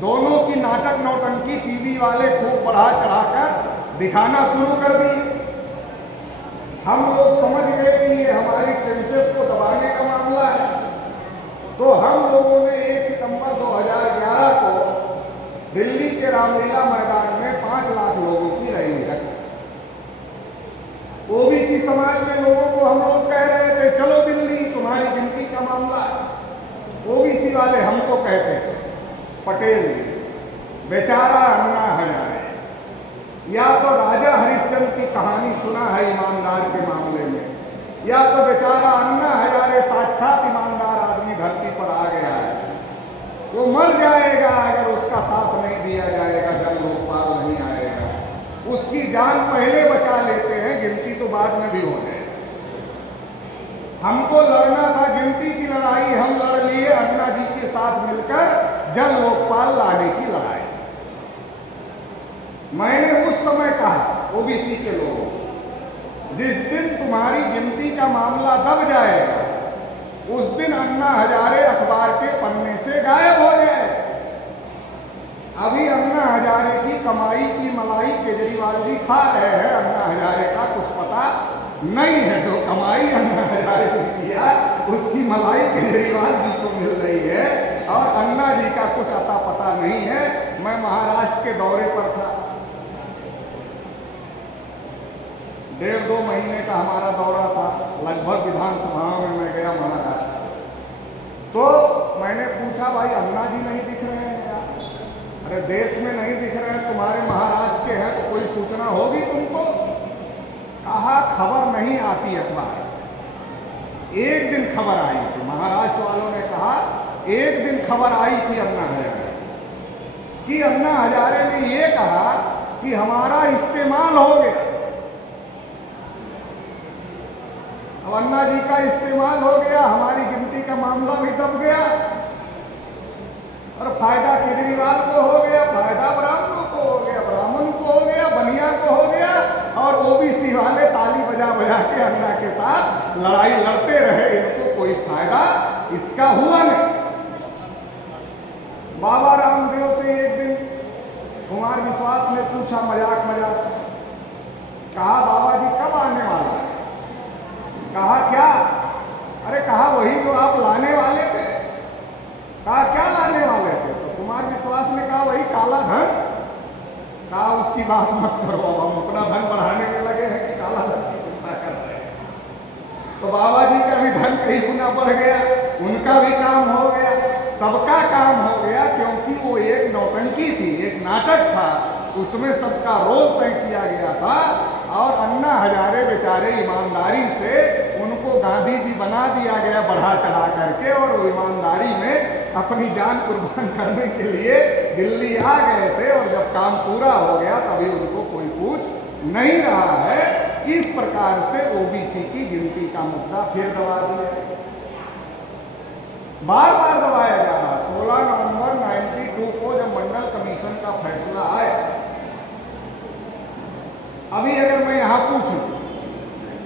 दोनों की नाटक नौटंकी टीवी वाले खूब बढ़ा चढ़ाकर दिखाना शुरू कर दी। हम लोग समझ गए कि ये हमारी सेंसस को दबाने का मामला है। तो हम लोगों ने 1 सितंबर 2011 को दिल्ली के रामलीला मैदान में 5 लाख लोगों की रैली रखी। ओबीसी समाज के लोगों को हम लोग कह रहे थे चलो दिल्ली, तुम्हारी गिनती का मामला है। ओबीसी वाले हमको कहते थे पटेल जी, बेचारा अन्ना हजारे, या तो राजा हरिश्चंद्र की कहानी सुना है ईमानदार के मामले में, या तो बेचारा अन्ना हजारे साक्षात ईमानदार आदमी धरती पर आ गया है। वो मर जाएगा अगर उसका साथ नहीं दिया जाएगा, जन लोकपाल नहीं आएगा। उसकी जान पहले बचा लेते हैं, गिनती तो बाद में भी हो जाए। हमको लड़ना था गिनती की लड़ाई, हम लड़ लिए अन्ना जी के साथ मिलकर जन लोकपाल लाने की लड़ाई। मैंने उस समय कहा ओबीसी के लोगों, जिस दिन तुम्हारी गिनती का मामला दब जाएगा उस दिन अन्ना हजारे अखबार के पन्ने से गायब हो जाए। अभी अन्ना हजारे की कमाई की मलाई केजरीवाल जी खा रहे हैं, अन्ना हजारे का कुछ पता नहीं है। जो कमाई अन्ना हजारे ने किया उसकी मलाई केजरीवाल जी को मिल रही है और अन्ना जी का कुछ अता पता नहीं है। मैं महाराष्ट्र के दौरे पर था, 1.5-2 महीने का हमारा दौरा था। लगभग विधानसभाओं में मैं गया महाराष्ट्र। तो मैंने पूछा भाई अन्ना जी नहीं दिख रहे हैं क्या? अरे देश में नहीं दिख रहे हैं, तुम्हारे महाराष्ट्र के हैं तो कोई सूचना होगी तुमको? कहा खबर नहीं आती अखबार। एक दिन खबर आई थी, महाराष्ट्र वालों ने कहा एक दिन खबर आई थी अन्ना हजारे कि अन्ना हजारे ने ये कहा कि हमारा इस्तेमाल हो गया। अब अन्ना जी का इस्तेमाल हो गया, हमारी गिनती का मामला भी दब गया और फायदा केजरीवाल को हो गया, फायदा ब्राह्मणों को हो गया, ब्राह्मण को हो गया, बनिया को हो गया और ओबीसी वाले ताली बजा बजा के अन्ना के साथ लड़ाई लड़ते रहे। इनको कोई फायदा इसका हुआ नहीं। बाबा रामदेव से एक दिन कुमार विश्वास ने पूछा मजाक मजाक, कहा बाबा जी कब आने वाला है? कहा क्या? अरे कहा वही जो आप लाने वाले थे। कहा क्या लाने वाले थे? तो कुमार विश्वास ने कहा वही काला धन। कहा उसकी बात मत करो, हम अपना धन बढ़ाने में लगे हैं कि काला धन की चिंता कर रहे हैं। तो बाबा जी का भी धन कई गुना बढ़ गया, उनका भी काम हो गया, सबका काम हो गया, क्योंकि वो एक नौटंकी थी, एक नाटक था, उसमें सबका रोल तय किया गया था। और अन्ना हजारे बेचारे ईमानदारी से उनको गांधी जी बना दिया गया बढ़ा चढ़ा करके, और वो ईमानदारी में अपनी जान कुर्बान करने के लिए दिल्ली आ गए थे और जब काम पूरा हो गया तभी उनको कोई पूछ नहीं रहा है। इस प्रकार से ओबीसी की गिनती का मुद्दा फिर दबा दिया, बार बार दबाया जा रहा। 16 नवंबर 92 को जब मंडल कमीशन का फैसला आया, अभी अगर मैं यहां पूछूं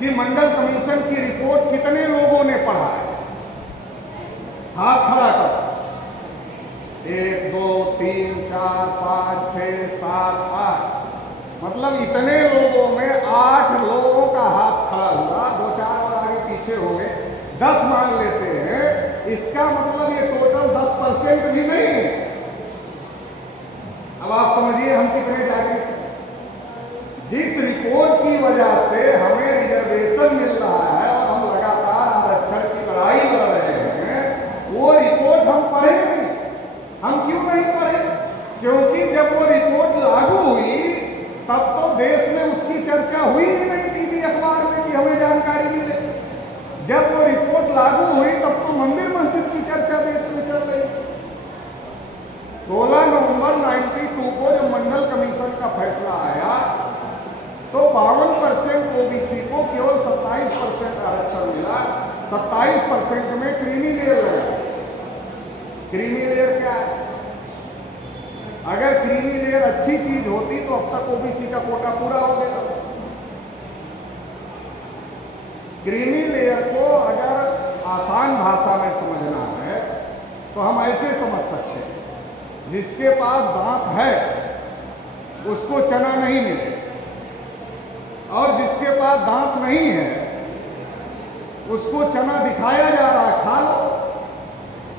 कि मंडल कमीशन की रिपोर्ट कितने लोगों ने पढ़ा है? हाथ खड़ा कर। 1 2 3 4 5 6 7 8, मतलब इतने लोगों में 8 लोगों का हाथ खड़ा हुआ, 2-4 और आगे पीछे हो गए, 10 मान लेते हैं। इसका मतलब ये टोटल 10% भी नहीं है। अब आप समझिए हम कितने जागृत हैं। जिस रिपोर्ट की वजह से हमें रिजर्वेशन मिल रहा है और हम लगातार आरक्षण की लड़ाई लड़ रहे हैं, वो रिपोर्ट हम पढ़े नहीं। हम क्यों नहीं पढ़े? क्योंकि जब वो रिपोर्ट लागू हुई तब तो देश में उसकी चर्चा हुई ही नहीं टीवी अखबार में कि हमें जानकारी मिले। जब वो रिपोर्ट लागू हुई तब तो मंदिर मस्जिद की चर्चा देश में चल रही। 16 नवंबर 92 को जब मंडल कमीशन का फैसला आया तो 52% ओबीसी को केवल 27% आरक्षण मिला। 27% में क्रीमी लेयर लगा। क्रीमी लेयर क्या है? अगर क्रीमी लेयर अच्छी चीज होती तो अब तक ओबीसी का कोटा पूरा हो गया। क्रीमी लेयर को अगर आसान भाषा में समझना है तो हम ऐसे समझ सकते हैं, जिसके पास दांत है उसको चना नहीं मिले, और जिसके पास दांत नहीं है उसको चना दिखाया जा रहा है, खा लो।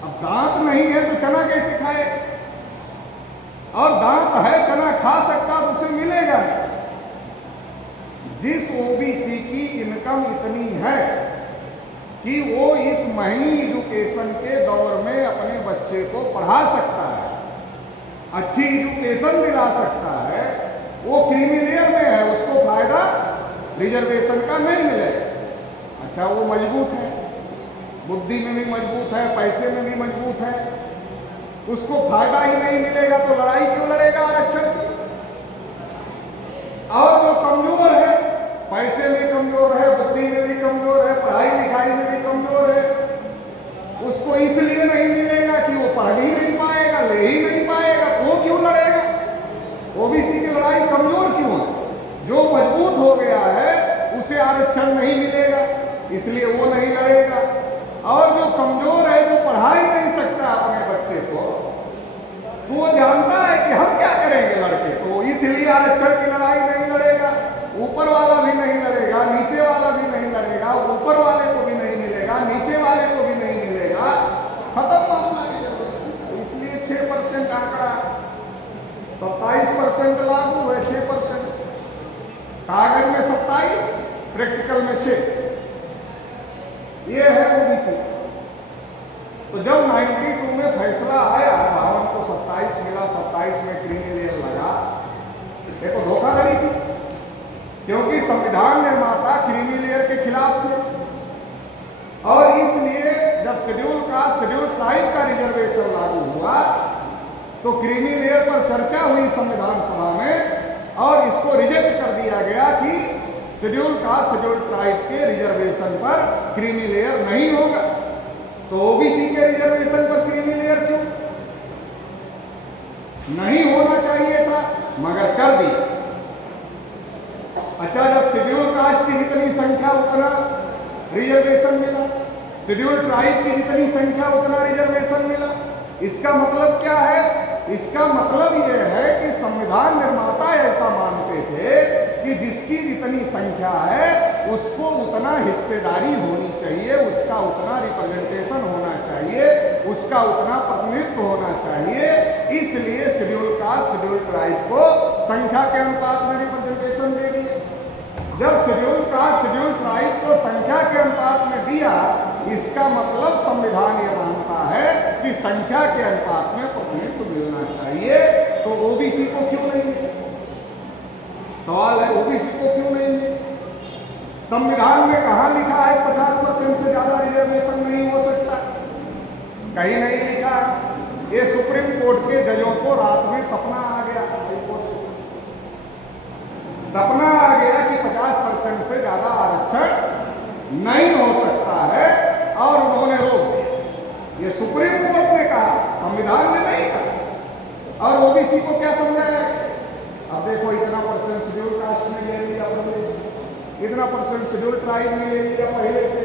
अब दांत नहीं है तो चना कैसे खाए? और दांत है, चना खा सकता तो उसे मिलेगा नहीं। जिस ओबीसी की इनकम इतनी है कि वो इस महंगी एजुकेशन के दौर में अपने बच्चे को पढ़ा सकता है, अच्छी एजुकेशन दिला सकता है, वो क्रीमी लेयर में है, उसको फायदा रिजर्वेशन का नहीं मिलेगा। अच्छा, वो मजबूत है, बुद्धि में भी मजबूत है, पैसे में भी मजबूत है, उसको फायदा ही नहीं मिलेगा तो लड़ाई क्यों लड़ेगा आरक्षण की? और जो कमजोर है, पैसे में कमजोर है, बुद्धि में भी कमजोर है, पढ़ाई लिखाई में भी कमजोर है, उसको इसलिए नहीं मिलेगा कि वो पढ़ ही नहीं पाएगा, ले ही नहीं पाएगा, वो क्यों लड़ेगा? ओबीसी की लड़ाई कमजोर क्यों है? जो मजबूत हो गया है उसे आरक्षण नहीं मिलेगा, इसलिए वो नहीं लड़ेगा। और जो कमजोर है, जो पढ़ा ही नहीं सकता अपने बच्चे को, तो वो जानता है कि हम क्या करेंगे लड़के, तो इसलिए आरक्षण की लड़ाई नहीं लड़ेगा। ऊपर वाला भी नहीं लड़ेगा, नीचे वाला भी नहीं लड़ेगा, ऊपर वाले को भी नहीं मिलेगा, नीचे वाले को भी नहीं मिलेगा, खत्म मामला रिजर्वेशन। इसलिए 6% आंकड़ा, 27% लागू है, 6%। कागज में 27, प्रैक्टिकल में 6। ये है ओबीसी। तो जब 92 में फैसला आया, 52 को 27 मिला, 27 में क्रीमी लेयर लगा, ये तो धोखाधड़ी थी, क्योंकि संविधान निर्माता क्रीमी लेयर के खिलाफ थे। और इसलिए जब शेड्यूल कास्ट, शेड्यूल ट्राइब का रिजर्वेशन लागू हुआ तो क्रीमी लेयर पर चर्चा हुई संविधान सभा में, और इसको रिजेक्ट कर दिया गया कि शेड्यूल कास्ट, शेड्यूल ट्राइब के रिजर्वेशन पर क्रीमी लेयर नहीं होगा। तो ओबीसी के रिजर्वेशन पर क्रीमी लेयर क्यों? नहीं होना चाहिए था, मगर कर दिया। अच्छा, जब शेड्यूल कास्ट की जितनी संख्या उतना रिजर्वेशन मिला, शेड्यूल ट्राइब की जितनी संख्या उतना रिजर्वेशन मिला, इसका मतलब क्या है? इसका मतलब यह है कि संविधान निर्माता ऐसा मानते थे कि जिसकी जितनी संख्या है उसको उतना हिस्सेदारी होनी चाहिए, उसका उतना रिप्रेजेंटेशन होना चाहिए, उसका उतना प्रतिनिधित्व होना चाहिए। इसलिए शेड्यूल कास्ट, शेड्यूल ट्राइब को संख्या के अनुपात में रिप्रेजेंटेशन दे दिए। जब शेड्यूल कास्ट, शेड्यूल ट्राइब को संख्या के अनुपात में दिया, इसका मतलब संविधान ये मानता है कि संख्या के अनुपात में प्रतिनिधित्व मिलना चाहिए। तो ओबीसी को क्यों नहीं मिले? सवाल है, ओबीसी को क्यों नहीं मिले? संविधान में कहां लिखा है 50% से ज्यादा रिजर्वेशन नहीं हो सकता? कहीं नहीं लिखा। ये सुप्रीम कोर्ट के जजों को रात में सपना आ गया, हाईकोर्ट से सपना आ गया कि 50% से ज्यादा आरक्षण नहीं हो सकता है, और उन्होंने रोक दिया। ये सुप्रीम कोर्ट ने कहा, संविधान ने नहीं कहा। और ओबीसी को क्या समझाया? अब देखो, इतना परसेंट शेड्यूल कास्ट ने ले लिया अपने देश में, इतना परसेंट शेड्यूल ट्राइब ने ले लिया पहले से,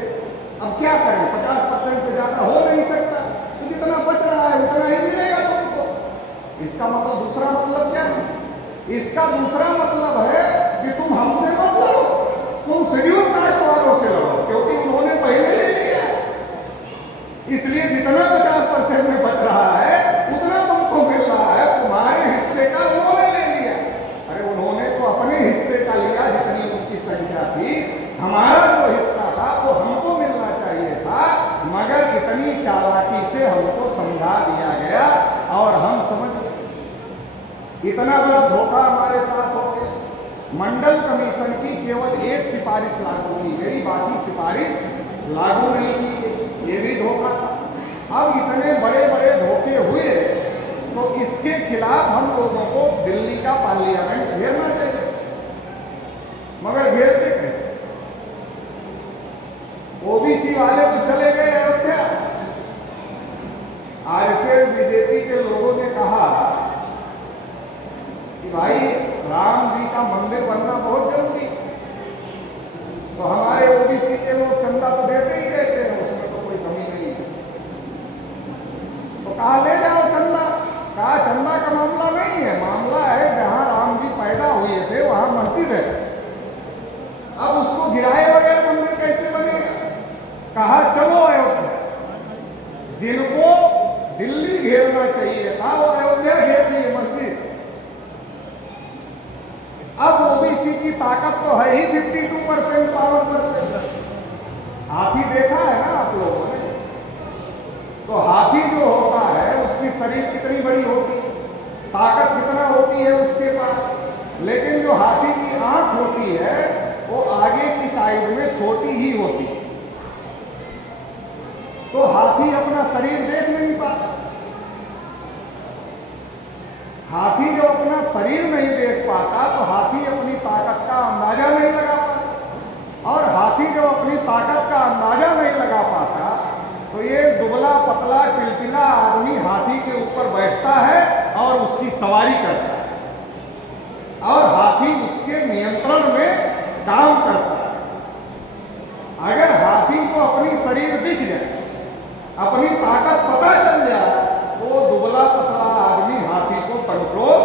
अब क्या करें, 50% से ज़्यादा हो नहीं सकता, तो जितना बच रहा है उतना ही मिलेगा तुमको। इसका मतलब दूसरा मतलब क्या है? इसका दूसरा मतलब है कि तुम हमसे मत लड़ो, तुम शेड्यूल कास्ट वालों से लड़ो, क्योंकि उन्होंने पहले ले लिया, इसलिए जितना 50% में बच रहा है उतना तुमको मिल रहा है, तुम्हारे हिस्से का उन्होंने ले लिया। अरे उन्होंने तो अपने हिस्से का लिया जितनी उनकी संख्या थी, हमारा जो हिस्सा था वो हमको मिलना चाहिए था, मगर इतनी चालाकी से हमको समझा दिया गया और हम समझ गए। इतना बड़ा धोखा हमारे साथ हो गया। मंडल कमीशन की केवल एक सिफारिश लागू की गई, बाकी सिफारिश लागू नहीं की गई, ये भी धोखा था। अब इतने बड़े बड़े धोखे हुए तो इसके खिलाफ हम लोगों को दिल्ली का पार्लियामेंट घेरना चाहिए, मगर घेरते कैसे? ओबीसी वाले तो चले गए अयोध्या। आरएसएस बीजेपी के लोगों ने कहा कि भाई राम जी का मंदिर बनना बहुत जरूरी, तो हमारे ओबीसी के लोग चंदा तो देते ही रहते हैं, उसमें तो कोई कमी नहीं है, तो कहा ले जाओ चंदा। कहा चंदा का मामला नहीं है, मामला है जहां राम जी पैदा हुए थे वहां मस्जिद है, अब उसको गिराए बगैर मंदिर कैसे बनेगा? कहा चलो अयोध्या। जिनको दिल्ली घेरना चाहिए था वो अयोध्या घेर लिए मस्जिद। अब ओबीसी की ताकत तो है ही 52%, 52%। हाथी देखा है ना आप लोगों ने? तो हाथी जो होता है उसकी शरीर कितनी बड़ी होती है, ताकत कितना होती है उसके पास, लेकिन जो हाथी की आंख होती है वो आगे की साइड में छोटी ही होती है, तो हाथी अपना शरीर देख नहीं पाता। हाथी जो अपना शरीर नहीं देख पाता तो हाथी अपनी ताकत का अंदाजा नहीं लगा पाता, और हाथी जो अपनी ताकत का अंदाजा नहीं लगा पाता तो ये दुबला पतला टिलटिला आदमी हाथी के ऊपर बैठता है और उसकी सवारी करता है, और हाथी उसके नियंत्रण में काम करता है। अगर हाथी को अपनी शरीर दिख जाए, अपनी ताकत पता चल जाए, तो दुबला पतला आदमी हाथी को कंट्रोल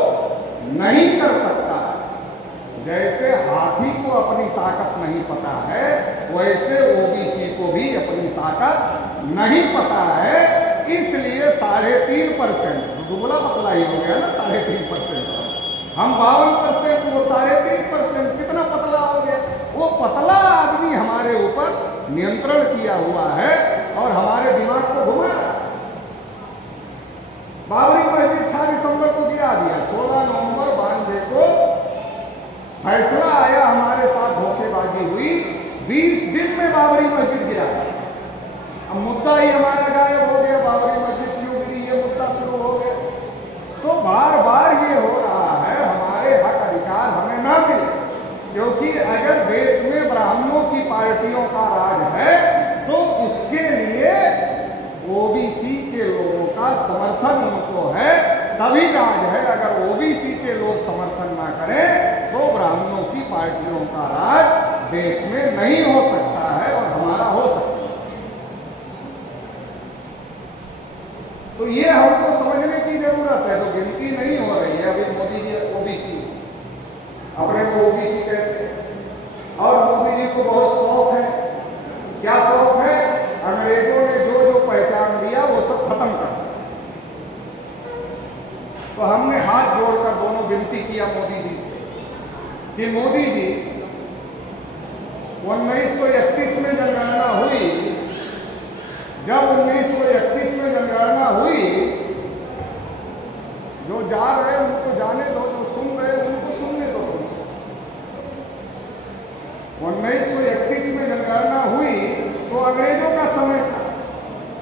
नहीं कर सकता। जैसे हाथी को अपनी ताकत नहीं पता है, वैसे ओबीसी को भी अपनी ताकत नहीं पता है, इसलिए 3.5%, दुबला पतला ही हो गया ना 3.5%, हम 52%, वो 3.5%, कितना पतला हो गया? वो पतला आदमी हमारे ऊपर नियंत्रण किया हुआ है और हमारे दिमाग को घुमा रहा है। बाबरी मस्जिद 6 दिसंबर को गिरा दिया, 16 नवंबर 92 को फैसला आया, हमारे साथ धोखेबाजी हुई, 20 दिन में बाबरी मस्जिद गिरा। अब मुद्दा ही हमारा गायब हो गया, बाबरी मस्जिद क्यों गिरी, ये मुद्दा शुरू हो गया। तो बार बार ये हो रहा है, हमारे हक अधिकार हमें ना मिले, क्योंकि अगर देश में ब्राह्मणों की पार्टियों का राज है तो उसके लिए ओबीसी के लोगों का समर्थन उनको है, तभी राज है। अगर ओबीसी के लोग समर्थन ना करें तो ब्राह्मणों की पार्टियों का राज देश में नहीं हो सकता है और हमारा हो सकता है। तो ये हमको समझने की जरूरत है। तो गिनती नहीं हो रही है, अभी मोदी जी ओबीसी, अपने को ओबीसी कहते हैं, और मोदी जी को बहुत शौक है। क्या शौक है? अंग्रेजों ने जो जो पहचान दिया वो सब खत्म कर दिया। तो हमने हाथ जोड़कर दोनों विनती किया मोदी जी से कि मोदी जी 1931 में जनगणना हुई, जब 1931 में जनगणना हुई, जो जा रहे उनको जाने दो, जो सुन रहे उनको सुनने दो। 1931 में जनगणना हुई तो अंग्रेजों का समय था,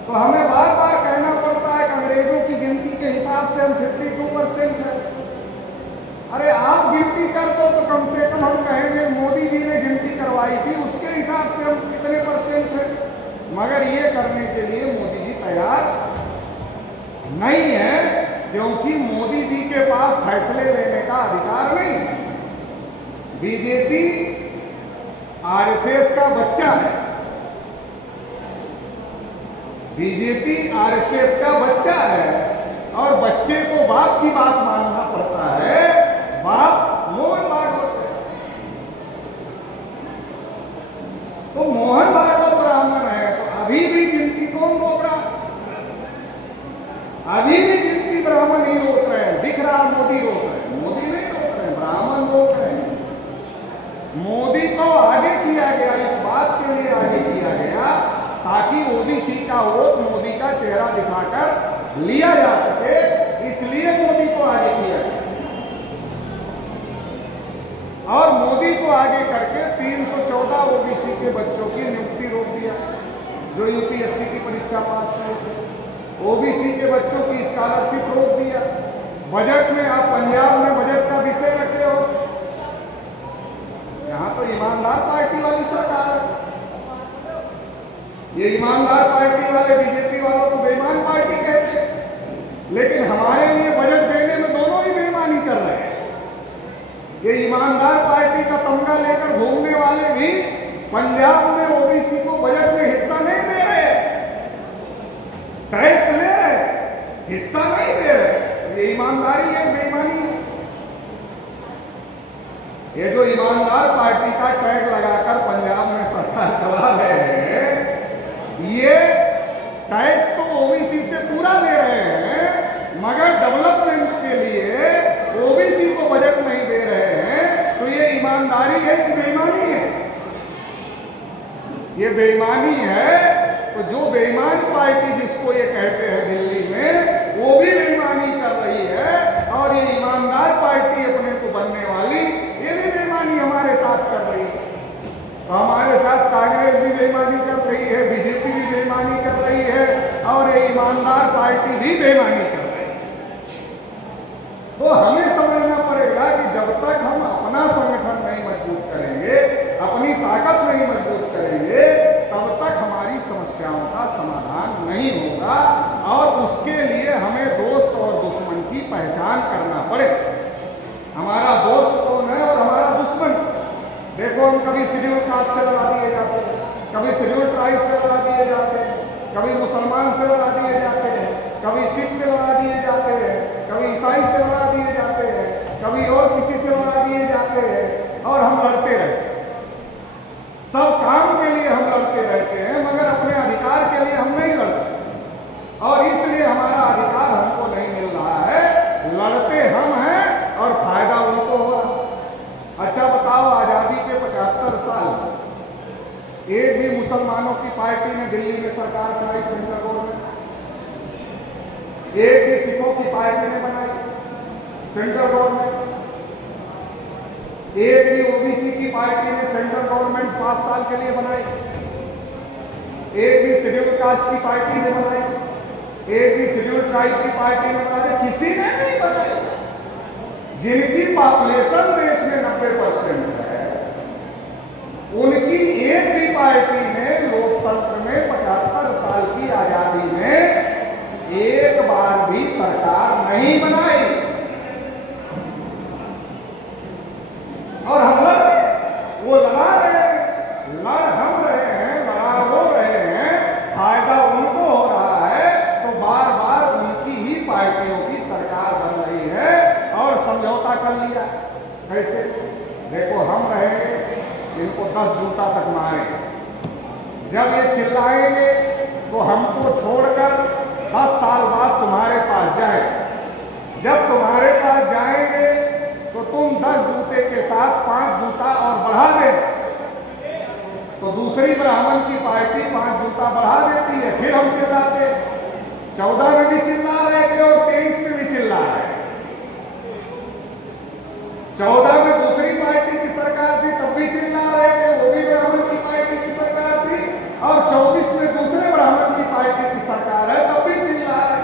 तो हमें बार बार कहना पड़ता है कि अंग्रेजों की गिनती के हिसाब से हम 52% है। अरे आप गिनती कर दो तो कम से कम हम कहेंगे मोदी जी ने गिनती करवाई थी, उसके हिसाब से हम कितने % है। मगर ये करने के लिए मोदी जी तैयार नहीं है, क्योंकि मोदी जी के पास फैसले लेने का अधिकार नहीं। बीजेपी आरएसएस का बच्चा है, बीजेपी आरएसएस का बच्चा है, और बच्चे को बाप की बात मानना पड़ता है। बाप मोहन भागवत है, तो मोहन भागवत ब्राह्मण है, तो अभी भी गिनती कौन रोक रहा? अभी भी गिनती ब्राह्मण ही रोक रहे हैं। दिख रहा मोदी रोक रहे हैं, मोदी नहीं रोक रहे हैं, ब्राह्मण रोक रहे हैं। मोदी को आगे किया गया, इस बात के लिए आगे किया गया ताकि ओबीसी का वोट मोदी का चेहरा दिखाकर लिया जा सके, इसलिए मोदी को आगे किया गया। और मोदी को आगे करके 314 ओबीसी के बच्चों की नियुक्ति रोक दिया जो यूपीएससी की परीक्षा पास करे थे। ओबीसी के बच्चों की स्कॉलरशिप रोक दिया। बजट में आप पंजाब में बजट का विषय रखे हो, यहां तो ईमानदार पार्टी वाली सरकार है। ये ईमानदार पार्टी वाले बीजेपी वालों को बेईमान पार्टी कहते हैं, लेकिन हमारे लिए बजट देने में दोनों ही बेईमानी कर रहे हैं। ये ईमानदार पार्टी का तमगा लेकर घूमने वाले भी पंजाब में ओबीसी को बजट में हिस्सा नहीं दे रहे, टैक्स ले रहे, हिस्सा नहीं दे रहे। ये ईमानदारी है, बेईमानी है। ये जो ईमानदार पार्टी का टैग लगाकर पंजाब में सरकार चला रहे हैं, ये टैक्स तो ओबीसी से पूरा ले रहे हैं, मगर डेवलपमेंट के लिए ओबीसी को बजट नहीं दे रहे हैं। तो ये ईमानदारी है कि बेईमानी है? ये बेईमानी है। तो जो बेईमान पार्टी जिसको ये कहते हैं दिल्ली में, वो भी बेईमानी कर रही है, और ये ईमानदार पार्टी अपने को बनने वाली, ये भी बेईमानी हमारे साथ कर रही है। तो हमारे साथ कांग्रेस भी बेईमानी कर रही है, बीजेपी भी बेईमानी कर रही है, और ये ईमानदार पार्टी भी बेईमानी कर रही है। तो हमें समझना पड़ेगा कि जब तक हम अपना संगठन नहीं मजबूत करेंगे, अपनी ताकत नहीं मजबूत करेंगे, तब तक हमारी समस्याओं का समाधान नहीं होगा। और उसके लिए हमें दोस्त और दुश्मन की पहचान करना पड़े। हमारा दोस्त कौन है और हमारा दुश्मन? देखो, हम कभी शेड्यूल कास्ट से लड़ा दिए जाते हैं, कभी शेड्यूल ट्राइब से लड़ा दिए जाते हैं, कभी मुसलमान से लड़ा दिए जाते हैं, कभी सिख से लड़ा दिए जाते हैं, कभी ईसाई से लड़ा दिए जाते हैं, कभी और किसी से लड़ा दिए जाते हैं, और हम लड़ते रहते हैं। सब काम के लिए हम लड़ते रहते हैं, मगर अपने अधिकार के लिए हम नहीं लड़ते, और इसलिए हमारा अधिकार हमको नहीं मिल रहा है। लड़ते हम हैं और फायदा उनको हो रहा। अच्छा बताओ, आजादी के 75 साल एक भी मुसलमानों की पार्टी ने दिल्ली में सरकार बनाई, सेंट्रल गवर्नमेंट? एक भी सिखों की पार्टी ने बनाई सेंट्रल गवर्नमेंट? एक भी ओबीसी की पार्टी ने सेंट्रल गवर्नमेंट 5 साल के लिए बनाई? एक भी शेड्यूल कास्ट की पार्टी ने बनाई? एक भी शेड्यूल ट्राइब की पार्टी ने बनाई? किसी ने नहीं बनाई। जिनकी पॉपुलेशन देश में 90% है, उनकी एक भी पार्टी ने लोकतंत्र में 75 साल की आजादी में एक बार भी सरकार नहीं बनाई। और हम लड़ रहे हैं, वो लड़ा रहे हैं, लड़ हम रहे हैं, लड़ा वो रहे हैं, फायदा उनको हो रहा है। तो बार बार उनकी ही पार्टियों की सरकार बन रही है, और समझौता कर लिया। कैसे? देखो, हम रहेंगे, इनको 10 जूता तक मारेंगे। जब ये चिल्लाएंगे तो हमको छोड़कर 10 साल बाद तुम्हारे पास जाए। जब तुम्हारे पास जाएंगे तो तुम 10 जूते के साथ 5 जूता और बढ़ा दें। तो दूसरी ब्राह्मण की पार्टी 5 जूता बढ़ा देती है, फिर हम चिल्लाते। 14 में भी चिल्ला रहे थे और 23 में भी चिल्ला रहे। 14 में दूसरी पार्टी की सरकार थी, तब भी चिल्ला रहे थे, वो भी ब्राह्मण की पार्टी की सरकार थी। और 24 में दूसरे ब्राह्मण की पार्टी की सरकार है, तब भी चिल्ला रहे,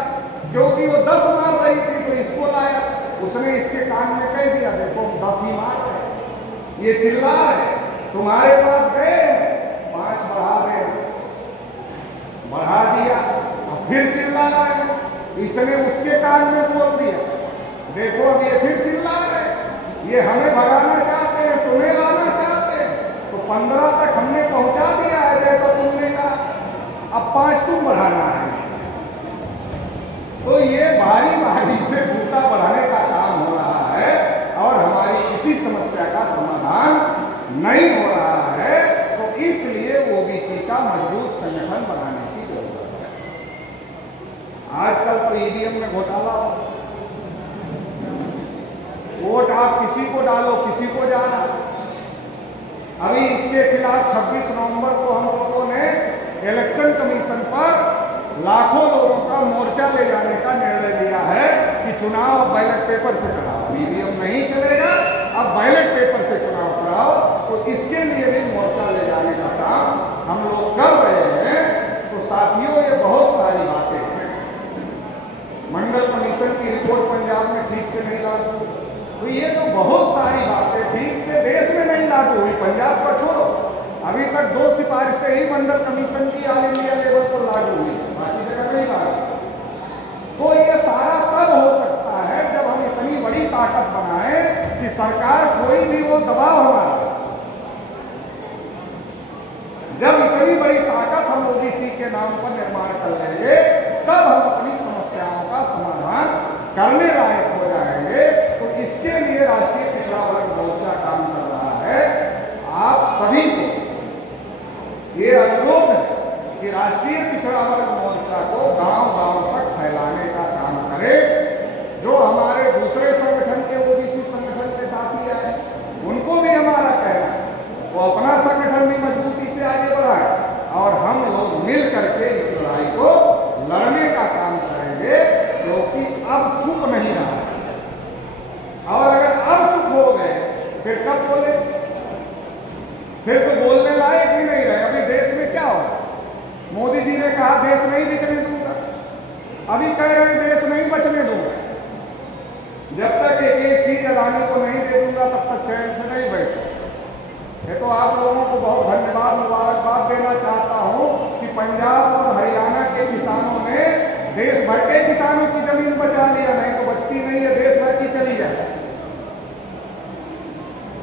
क्योंकि वो 10 मार रही थी तो इसको लाया। उसने इसके कान में कह दिया, देखो 10 ही मार रहे, ये चिल्ला रहे। तुम्हारे पास गए, 5 बढ़ा दे, बढ़ा दिया, और फिर चिल्ला रहे। इसने उसके कान में बोल दिया, देखो अब ये फिर चिल्ला रहे, ये हमें भगाना चाहते हैं, तुम्हें लाना चाहते हैं। तो 15 तक हमने पहुंचा दिया है जैसा तुमने कहा, अब 5 तुम बढ़ाना है। तो ये बारी बारी से जूता बढ़ाने का काम हो रहा है और हमारी किसी समस्या का समाधान नहीं हो रहा है। तो इसलिए ओबीसी का मजबूत संगठन बनाने की जरूरत है। आजकल तो ईवीएम में घोटाला हो, वोट आप किसी को डालो किसी को जा रहा। अभी इसके खिलाफ 26 नवंबर को हम लोगों ने इलेक्शन कमीशन पर लाखों लोगों का मोर्चा ले जाने का निर्णय लिया है कि चुनाव बैलेट पेपर से कराओ, ईवीएम नहीं चलेगा, अब बैलेट पेपर से चुनाव कराओ। तो इसके लिए भी मोर्चा ले जाने का काम हम लोग कर रहे हैं। तो साथियों, ये बहुत सारी बातें हैं। मंडल कमीशन की रिपोर्ट पंजाब में ठीक से नहीं लागू, तो ये तो बहुत सारी बातें ठीक से देश में नहीं लागू हुई। पंजाब का छोड़ो, अभी तक 2 सिफारिशें ही मंडल कमीशन की ऑल इंडिया लेवल पर लागू हुई, बाकी जगह नहीं लागू। तो ये सारा तब हो सकता है जब हम इतनी बड़ी ताकत बनाएं कि सरकार कोई भी वो दबाव हमारा, जब इतनी बड़ी ताकत हम ओबीसी के नाम पर निर्माण कर लेंगे तब हम अपनी समस्याओं का समाधान करने लायक हो जाएंगे। तो इसके लिए राष्ट्रीय पिछड़ा वर्ग मोर्चा काम कर रहा है। आप सभी को ये अनुरोध है कि राष्ट्रीय पिछड़ा वर्ग मोर्चा को गांव-गांव तक फैलाने का काम करें। जो हमारे दूसरे संगठन के ओबीसी संगठन के साथी आए, उनको भी हमारा कहना है वो अपना संगठन भी मजबूती से आगे बढ़ाए और हम लोग मिल करके इस लड़ाई को लड़ने का काम करेंगे, क्योंकि अब चुप नहीं रहा है। और अगर अब चुप हो गए फिर कब बोले? फिर तो बोलने लायक ही नहीं रहे। अभी देश में क्या हो रहा है? मोदी जी ने कहा देश नहीं बिकने दूंगा, अभी कह रहे हैं देश नहीं बचने दूंगा। जब तक एक एक चीज अदानी को नहीं दे दूंगा तब तक चैन से नहीं बैठे। ये तो आप लोगों को बहुत धन्यवाद मुबारकबाद देना चाहता हूं कि पंजाब और हरियाणा के किसानों ने देश भर के किसानों की जमीन बचा लिया, नहीं तो बचती नहीं है, देश भर की चली जाए।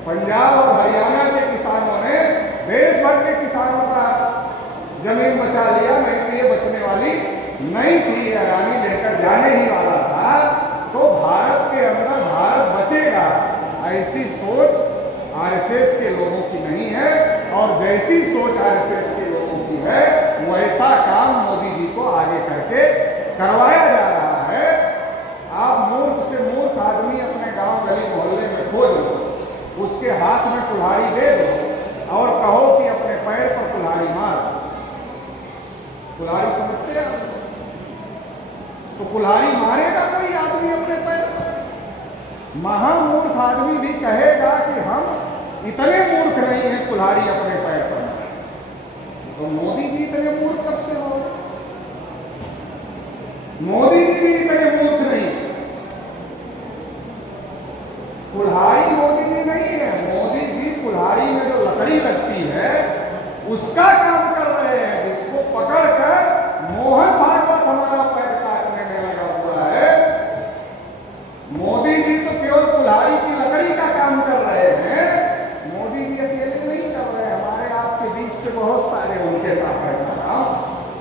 पंजाब और हरियाणा के किसानों ने देश भर के किसानों का जमीन बचा लिया, नहीं तो ये बचने वाली नहीं थी। अडानी लेकर जाने ही वाला था। तो भारत के अंदर भारत बचेगा ऐसी सोच आरएसएस के लोगों की नहीं है, और जैसी सोच आरएसएस के लोगों की है वैसा काम मोदी जी को आगे करके करवाया जा रहा है। आप मूर्ख से मूर्ख आदमी अपने गांव गली मोहल्ले में खोज लो, उसके हाथ में कुल्हाड़ी दे दो और कहो कि अपने पैर पर कुल्हाड़ी मार। कुल्हाड़ी समझते हैं? तो कुल्हाड़ी मारेगा कोई आदमी अपने पैर पर? महामूर्ख आदमी भी कहेगा कि हम इतने मूर्ख नहीं है कुल्हाड़ी अपने पैर पर। तो मोदी जी इतने मूर्ख कब से हो? मोदी जी भी इतने मूर्ख नहीं। कुल्हाड़ी मोदी जी नहीं है, मोदी जी कुल्हाड़ी में जो लकड़ी लगती है उसका काम कर रहे हैं, जिसको पकड़कर मोहन भागवत हमारा पैर काटने में लगा हुआ है। मोदी जी तो केवल कुल्हाड़ी की लकड़ी का काम कर रहे हैं। मोदी जी अकेले नहीं कर रहे, हमारे आपके बीच से बहुत सारे उनके साथ ऐसा काम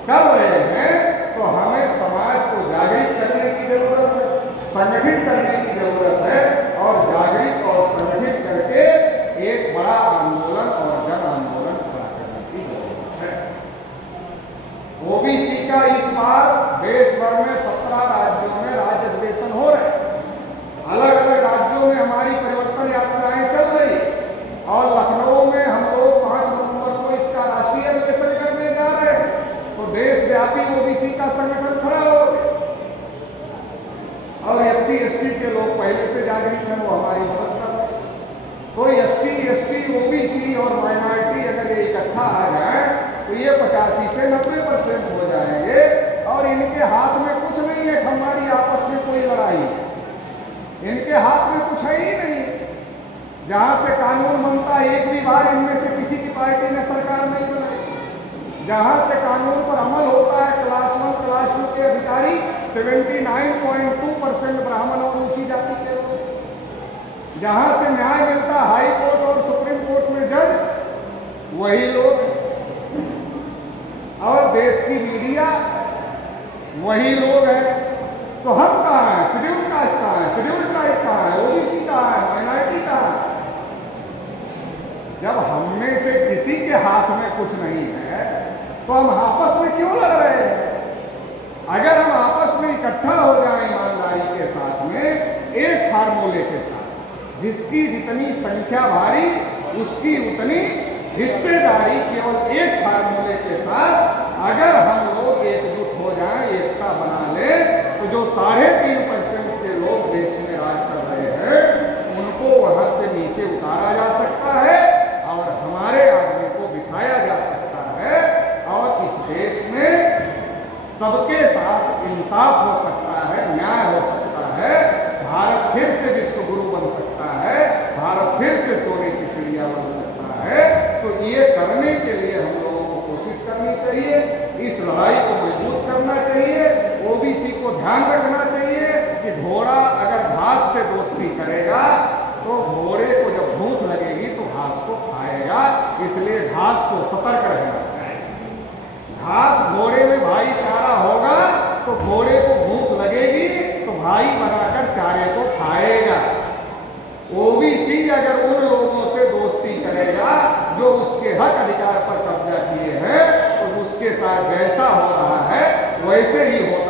कर रहे हैं। तो हमें समाज को जागृत करने की जरूरत है, संगठित करने की जरूरत है, और जागृत और संगठित करके एक बड़ा आंदोलन और जन आंदोलन खड़ा करने की जरूरत है। ओबीसी का इस बार देश भर में 17 राज्यों में राज्य अधिवेशन हो रहे हैं। अलग अलग राज्यों में हमारी परिवर्तन यात्राएं चल रही, और लखनऊ में हम लोग 5 नवंबर को इसका राष्ट्रीय अधिवेशन करने जा रहे हैं। तो देशव्यापी ओबीसी का संगठन खड़ा हो, और एससी एसटी के लोग पहले से जागृत हैं, वो हमारी मदद कर रहे हैं। तो एससी एसटी ओबीसी और माइनॉरिटी अगर ये इकट्ठा आ जाए तो ये 85 से 90% हो जाएंगे, और इनके हाथ में कुछ नहीं है। हमारी आपस में कोई लड़ाई है, इनके हाथ में कुछ है ही नहीं। जहां से कानून बनता है, एक भी बार इनमें से किसी की पार्टी ने सरकार नहीं बनाई। जहां से कानून पर अमल होता है, क्लास 1 क्लास 2 के अधिकारी 79.2% ब्राह्मण और ऊंची जाति के लोग। जहां से न्याय मिलता हाई कोर्ट और सुप्रीम कोर्ट में जज वही लोग हैं, और देश की मीडिया वही लोग हैं। तो हम कहाँ हैं? शेड्यूल कास्ट कहाँ है? शेड्यूल ट्राइब कहाँ है? ओबीसी कहाँ है? माइनॉरिटी कहाँ है? जब हम में से किसी के हाथ में कुछ नहीं है तो हम आपस में क्यों लड़ रहे हैं? अगर हम आपस में इकट्ठा हो जाएं ईमानदारी के साथ में, एक फार्मूले के साथ, जिसकी जितनी संख्या भारी उसकी उतनी हिस्सेदारी, केवल एक फार्मूले के साथ अगर हम लोग एकजुट हो जाएं, एकता बना ले, तो जो 3.5% के लोग देश में राज कर रहे हैं उनको वहां से नीचे उतारा जा सकता है और हमारे आदमी को बिठाया जा सकता है, और इस देश में सबके साथ इंसाफ हो सकता है, न्याय हो सकता है, भारत फिर से विश्व गुरु बन सकता है, भारत फिर से सोने की चिड़िया बन सकता है। तो ये करने के लिए हम लोगों को कोशिश करनी चाहिए, इस लड़ाई को मजबूत करना चाहिए। ओबीसी को ध्यान रखना चाहिए कि घोड़ा अगर घास से दोस्ती करेगा तो घोड़े को जब भूख लगेगी तो घास को खाएगा, इसलिए घास को सतर्क रहना चाहिए। घास घोड़े में भाईचारा होगा तो घोड़े को भूख लगेगी तो भाई बनाकर चारे को खाएगा। ओबीसी अगर उन लोगों से दोस्ती करेगा जो उसके हक अधिकार पर कब्जा किए हैं तो उसके साथ जैसा हो रहा है वैसे ही होगा।